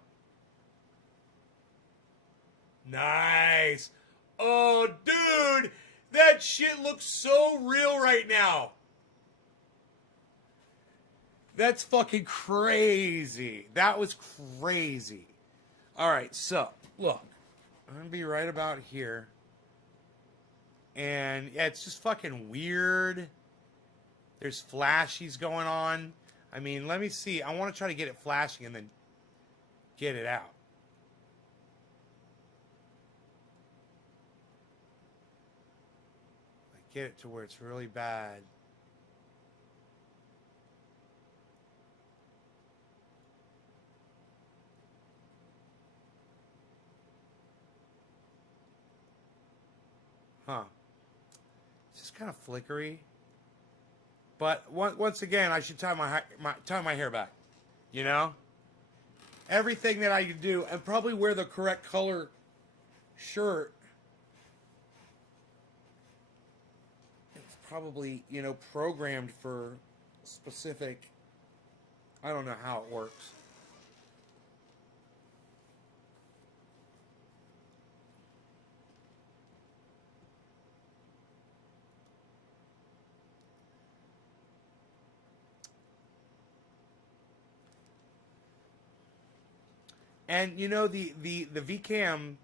Nice. Oh, dude, that shit looks so real right now. That's fucking crazy. That was crazy. All right, so, look. I'm going to be right about here. And, yeah, it's just fucking weird. There's flashies going on. I mean, let me see. I want to try to get it flashing and then get it out. Like, get it to where it's really bad. Huh. It's just kind of flickery. But once again, I should tie my hair back. You know? Everything that I could do, and probably wear the correct color shirt. It's probably, you know, programmed for specific. I don't know how it works. And you know the VCam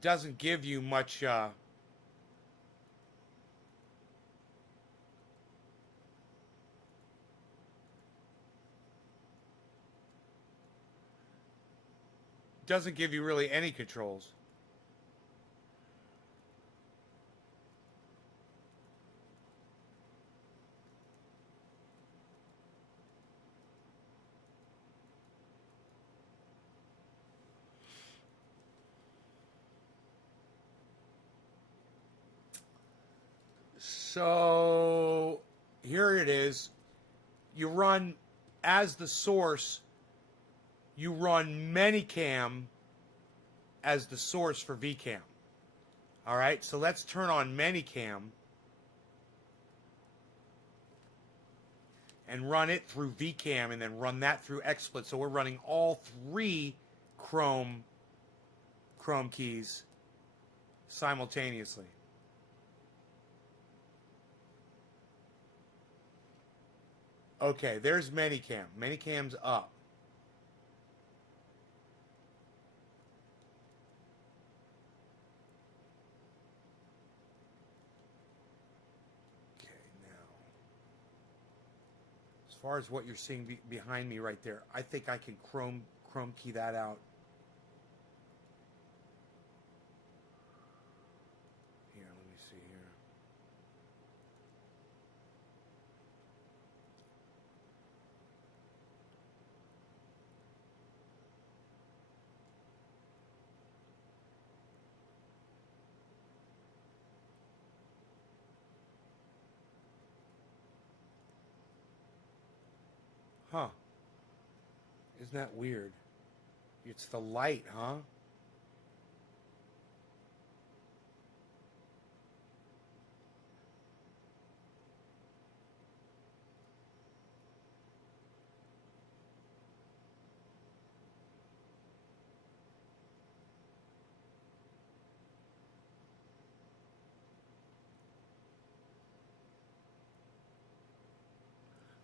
doesn't give you much doesn't give you really any controls. So here it is. You run as the source. You run Manycam as the source for VCam. All right, so let's turn on Manycam and run it through VCam and then run that through XSplit. So we're running all three Chrome keys simultaneously. Okay, there's Manycam. Manycam's up. Okay, now, as far as what you're seeing behind me right there, I think I can Chrome key that out. Here, let me see here. Huh. Isn't that weird? It's the light, huh?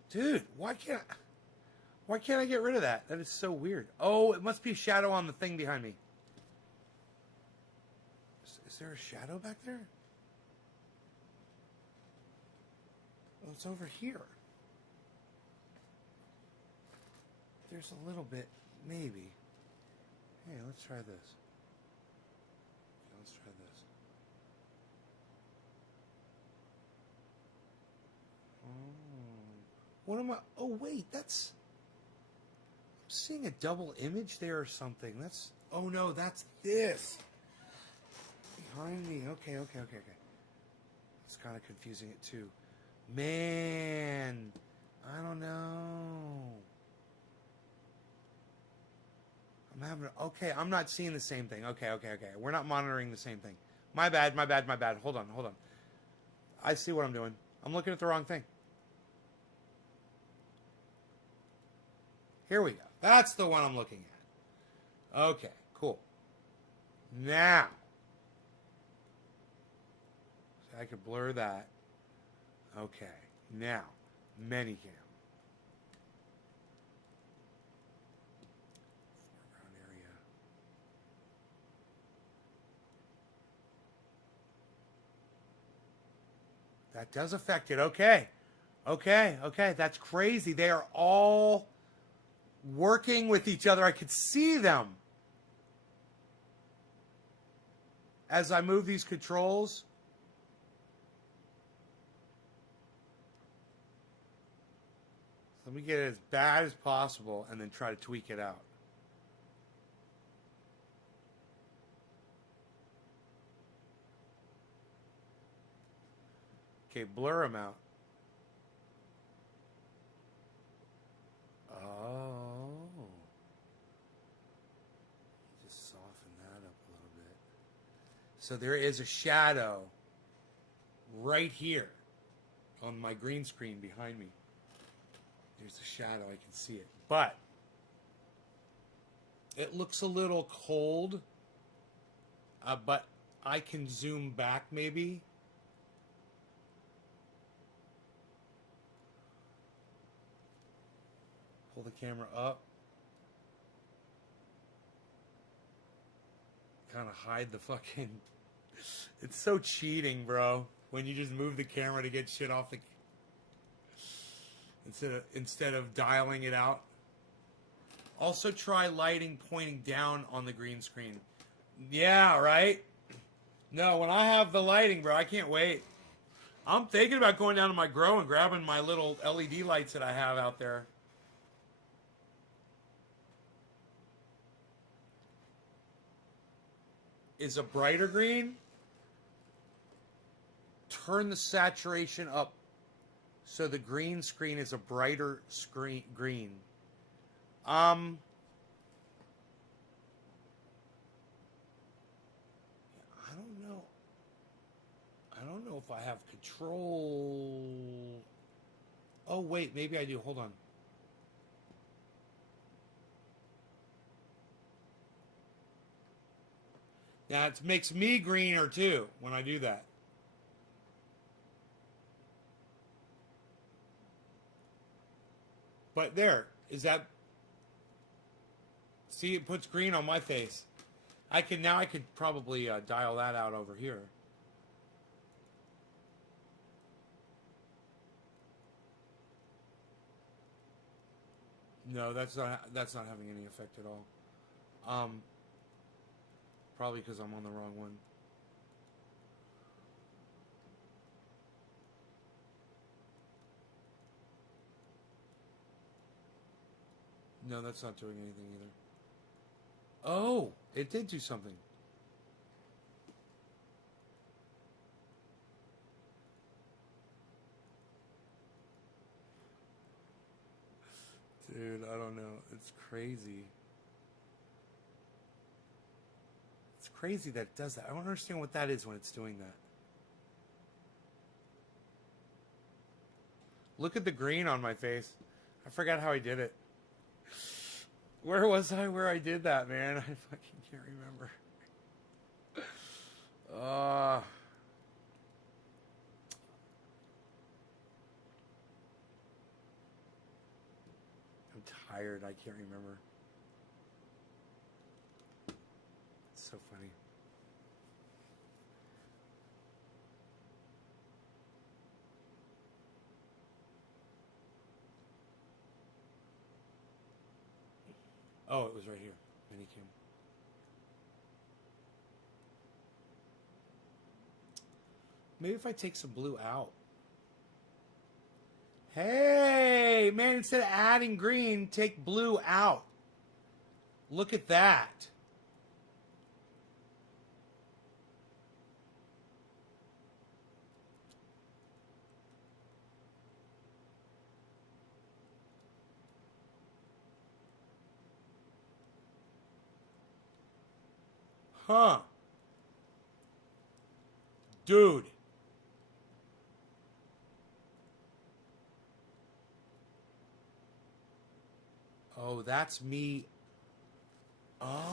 Dude, why can't I get rid of that? That is so weird. Oh, it must be a shadow on the thing behind me. Is there a shadow back there? Oh, it's over here. There's a little bit, maybe. Hey, let's try this. Okay, let's try this. Oh, what am I? Oh, wait, I'm seeing a double image there or something. That's, oh no, that's this. Behind me. Okay. It's kind of confusing it too. Man, I don't know. I'm not seeing the same thing. Okay. We're not monitoring the same thing. My bad. Hold on. I see what I'm doing. I'm looking at the wrong thing. Here we go. That's the one I'm looking at. Okay, cool. Now, so I could blur that. Okay, now, Manycam. Foreground area. That does affect it. Okay. That's crazy. They are all working with each other. I could see them as I move these controls. Let me get it as bad as possible and then try to tweak it out. Okay, blur them out. Oh. Just soften that up a little bit. So there is a shadow right here on my green screen behind me. There's a shadow, I can see it. But it looks a little cold. But I can zoom back maybe. Pull the camera up. Kind of hide the fucking... It's so cheating, bro. When you just move the camera to get shit off the... Instead of dialing it out. Also try lighting pointing down on the green screen. Yeah, right? No, when I have the lighting, bro, I can't wait. I'm thinking about going down to my grow and grabbing my little LED lights that I have out there. Is a brighter green. Turn the saturation up so the green screen is a brighter green. I don't know. I don't know if I have control. Oh wait, maybe I do. Hold on. Now it makes me greener too when I do that. But there, is that... See, it puts green on my face. I could probably dial that out over here. No, that's not having any effect at all. Probably because I'm on the wrong one. No, that's not doing anything either. Oh, it did do something. Dude, I don't know. It's crazy. It's crazy that it does that. I don't understand what that is when it's doing that. Look at the green on my face. I forgot how I did it. Where was I where I did that, man? I fucking can't remember. I'm tired. I can't remember. It's so funny. Oh, it was right here. Manycam. Maybe if I take some blue out. Hey, man, instead of adding green, take blue out. Look at that. Huh. Dude. Oh, that's me. Oh.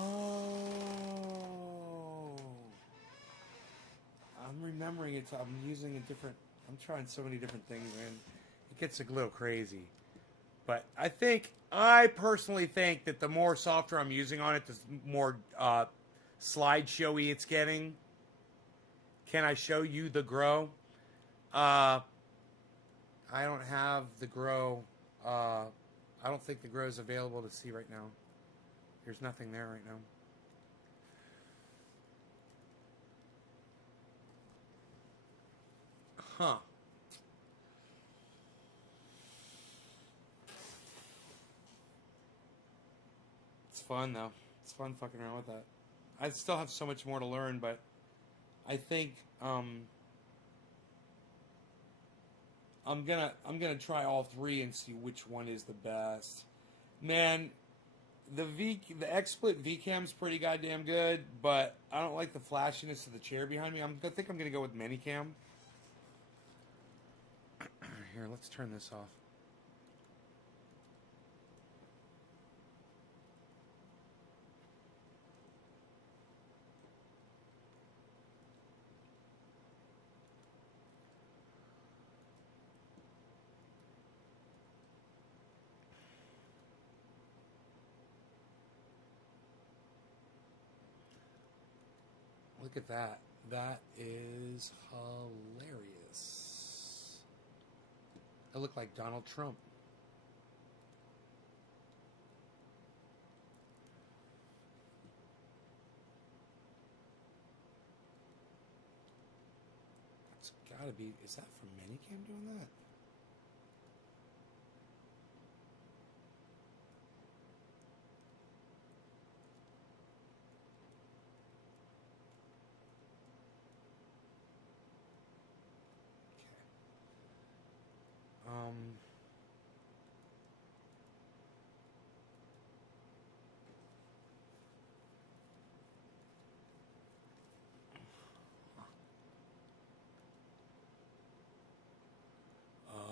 I'm remembering it. I'm using a different. I'm trying so many different things, man. It gets a little crazy. But I personally think that the more software I'm using on it, the more slideshowy it's getting. Can I show you the grow? I don't have the grow. I don't think the grow is available to see right now. There's nothing there right now. Huh. It's fun though. It's fun fucking around with that. I still have so much more to learn, but I think I'm gonna try all three and see which one is the best. Man, the XSplit VCam's pretty goddamn good, but I don't like the flashiness of the chair behind me. I think I'm gonna go with Minicam. Here, let's turn this off. Look at that. That is hilarious. I look like Donald Trump. It's gotta be. Is that from Minicam doing that?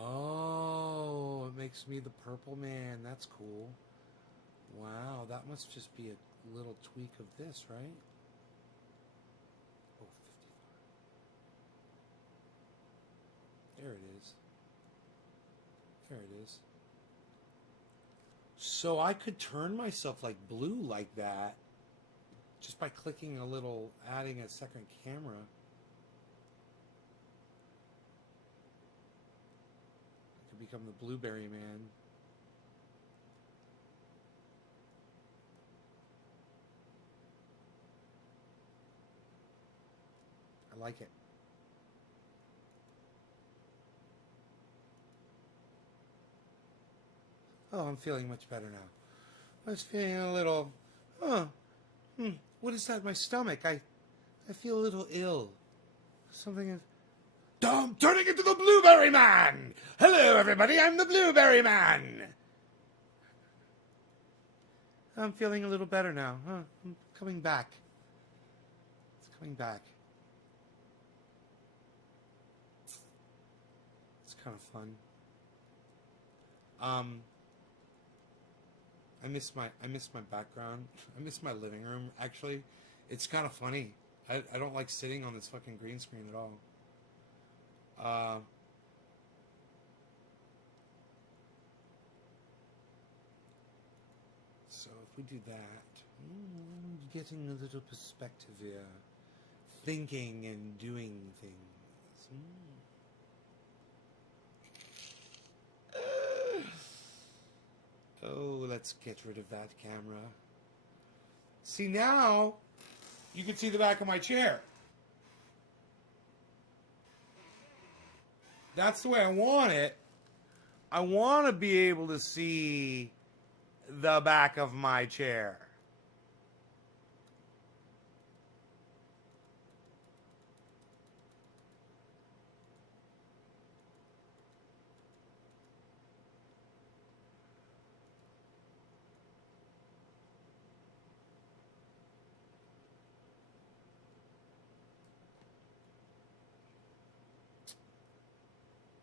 Oh, it makes me the purple man. That's cool. Wow, that must just be a little tweak of this, right? Oh, 55. There it is. There it is. So I could turn myself like blue like that just by clicking a little, adding a second camera. I could become the Blueberry Man. I like it. Oh, I'm feeling much better now. I was feeling a little, what is that in my stomach? I feel a little ill. Something is... I'm turning into the Blueberry Man! Hello, everybody, I'm the Blueberry Man! I'm feeling a little better now. I'm coming back. It's coming back. It's kind of fun. I miss my background. I miss my living room, actually. It's kind of funny. I don't like sitting on this fucking green screen at all. So if we do that, getting a little perspective here. Thinking and doing things. Oh, let's get rid of that camera. See, now you can see the back of my chair. That's the way I want it. I want to be able to see the back of my chair.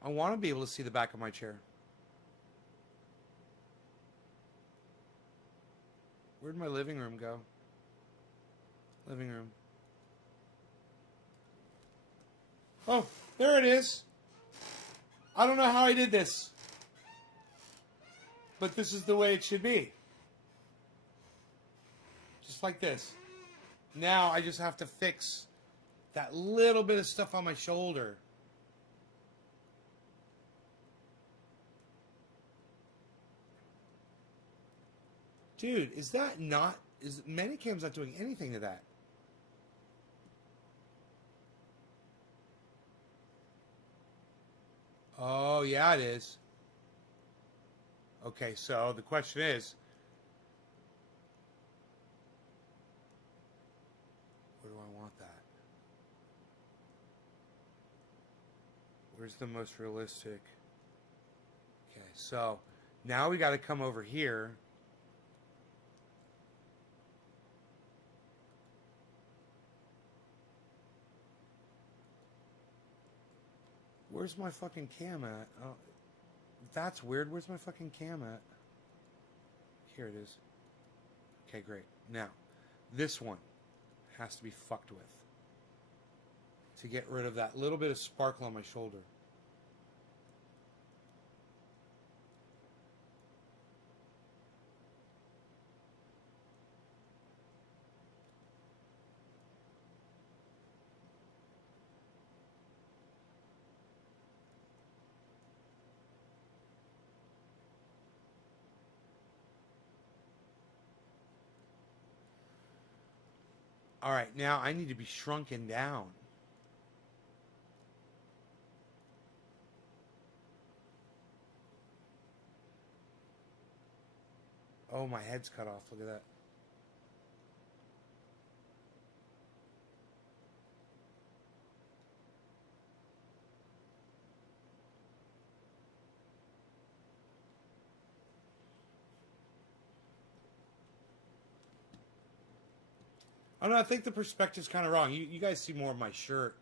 I want to be able to see the back of my chair. Where'd my living room go? Living room. Oh, there it is. I don't know how I did this, but this is the way it should be. Just like this. Now I just have to fix that little bit of stuff on my shoulder. Dude, is that not... Is Manicam's not doing anything to that? Oh, yeah, it is. Okay, so the question is... Where do I want that? Where's the most realistic? Okay, so now we got to come over here. Where's my fucking cam at? Oh, that's weird. Where's my fucking cam at? Here it is. Okay, great. Now, this one has to be fucked with to get rid of that little bit of sparkle on my shoulder. All right, now I need to be shrunken down. Oh, my head's cut off. Look at that. I don't know, I think the perspective's kind of wrong. You guys see more of my shirt.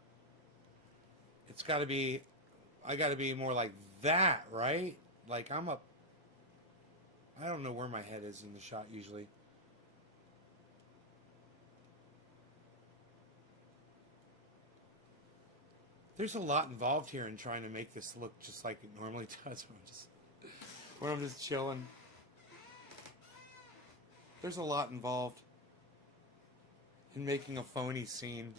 It's got to be... I got to be more like that, right? Like I'm up... I don't know where my head is in the shot usually. There's a lot involved here in trying to make this look just like it normally does when I'm just chilling. There's a lot involved in making a phony scene.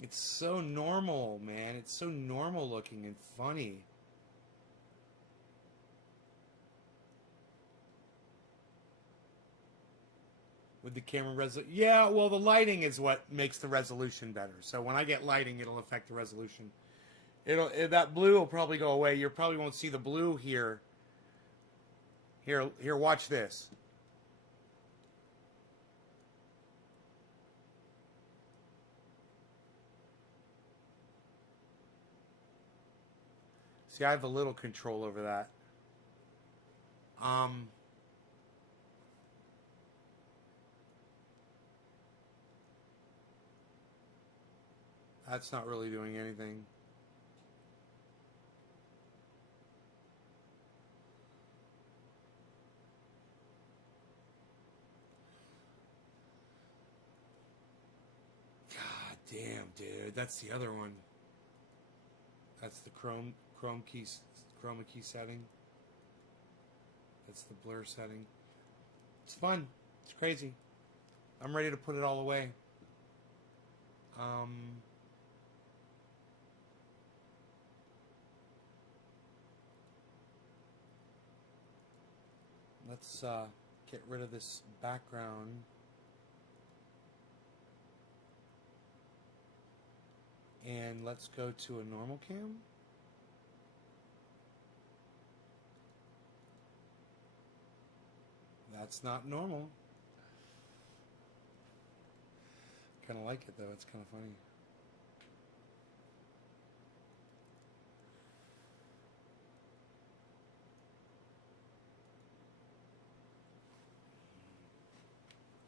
It's so normal, man. It's so normal looking and funny. With the camera resolution. Yeah, well, the lighting is what makes the resolution better. So when I get lighting, it'll affect the resolution. That blue will probably go away. You probably won't see the blue here. Here, watch this. See, I have a little control over that. That's not really doing anything. God damn, dude. That's the other one. That's the chroma key setting. That's the blur setting. It's fun. It's crazy. I'm ready to put it all away. Let's get rid of this background. And let's go to a normal cam. That's not normal. Kind of like it though. It's kind of funny.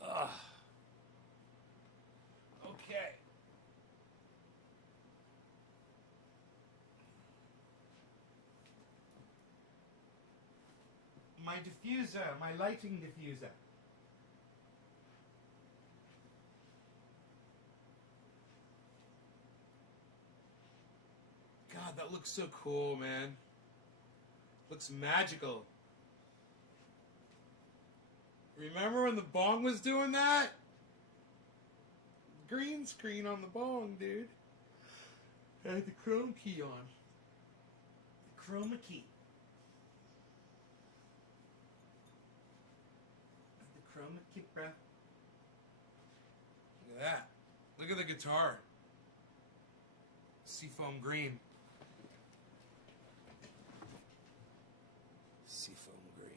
Ugh. Okay. my diffuser, my lighting diffuser. God, that looks so cool, man. Looks magical. Remember when the bong was doing that? Green screen on the bong, dude. I had the chrome key on. The chroma key. The chroma key, bruh. Look at that. Look at the guitar. Seafoam green. Seafoam green.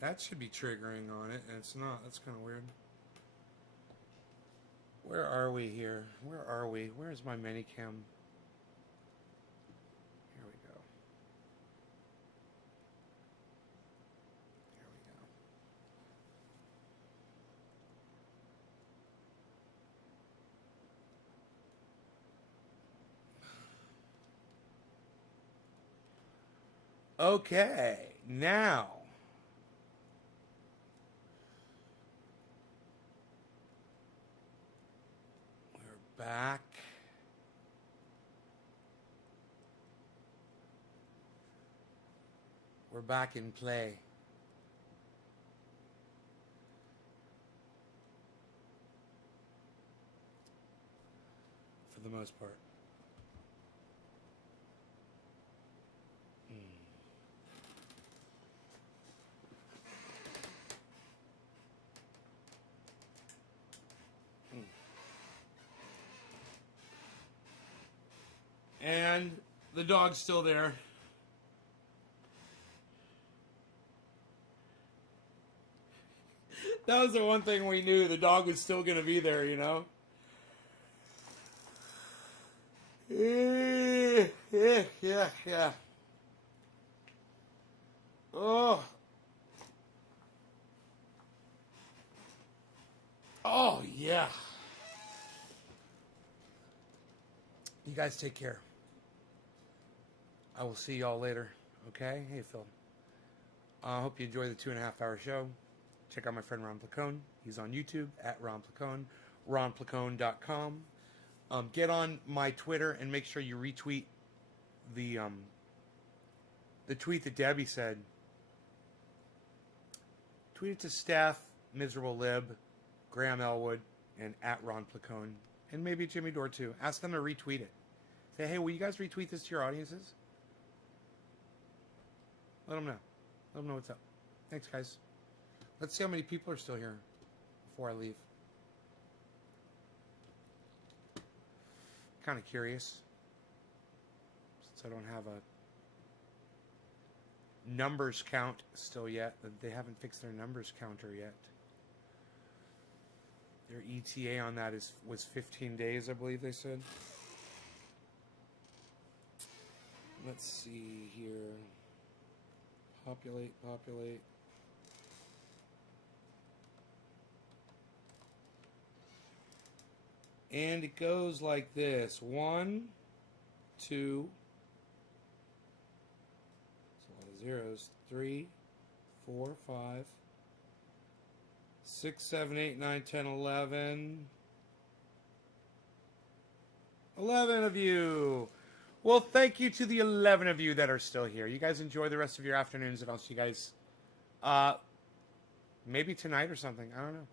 That should be triggering on it, and it's not. That's kind of weird. Where are we here? Where are we? Where's my Minicam? Here we go. Here we go. Okay, now. Back. We're back in play. For the most part. And the dog's still there. That was the one thing we knew. The dog was still going to be there, you know? Yeah. Oh. Oh, yeah. You guys take care. I will see y'all later. Okay? Hey, Phil. I hope you enjoy the 2.5-hour show. Check out my friend Ron Placone. He's on YouTube at Ron Placone. RonPlacone.com. Get on my Twitter and make sure you retweet the tweet that Debbie said. Tweet it to Steph, Miserable Lib, Graham Elwood, and at Ron Placone. And maybe Jimmy Dore too. Ask them to retweet it. Say, hey, will you guys retweet this to your audiences? Let them know. Let them know what's up. Thanks, guys. Let's see how many people are still here before I leave. Kind of curious. Since I don't have a numbers count still yet. They haven't fixed their numbers counter yet. Their ETA on that was 15 days, I believe they said. Let's see here. Populate. And it goes like this. 1, 2. That's a lot of zeros. 3, 4, 5. 6, 7, 8, 9, 10, 11. 11 of you. Well, thank you to the 11 of you that are still here. You guys enjoy the rest of your afternoons, and I'll see you guys maybe tonight or something. I don't know.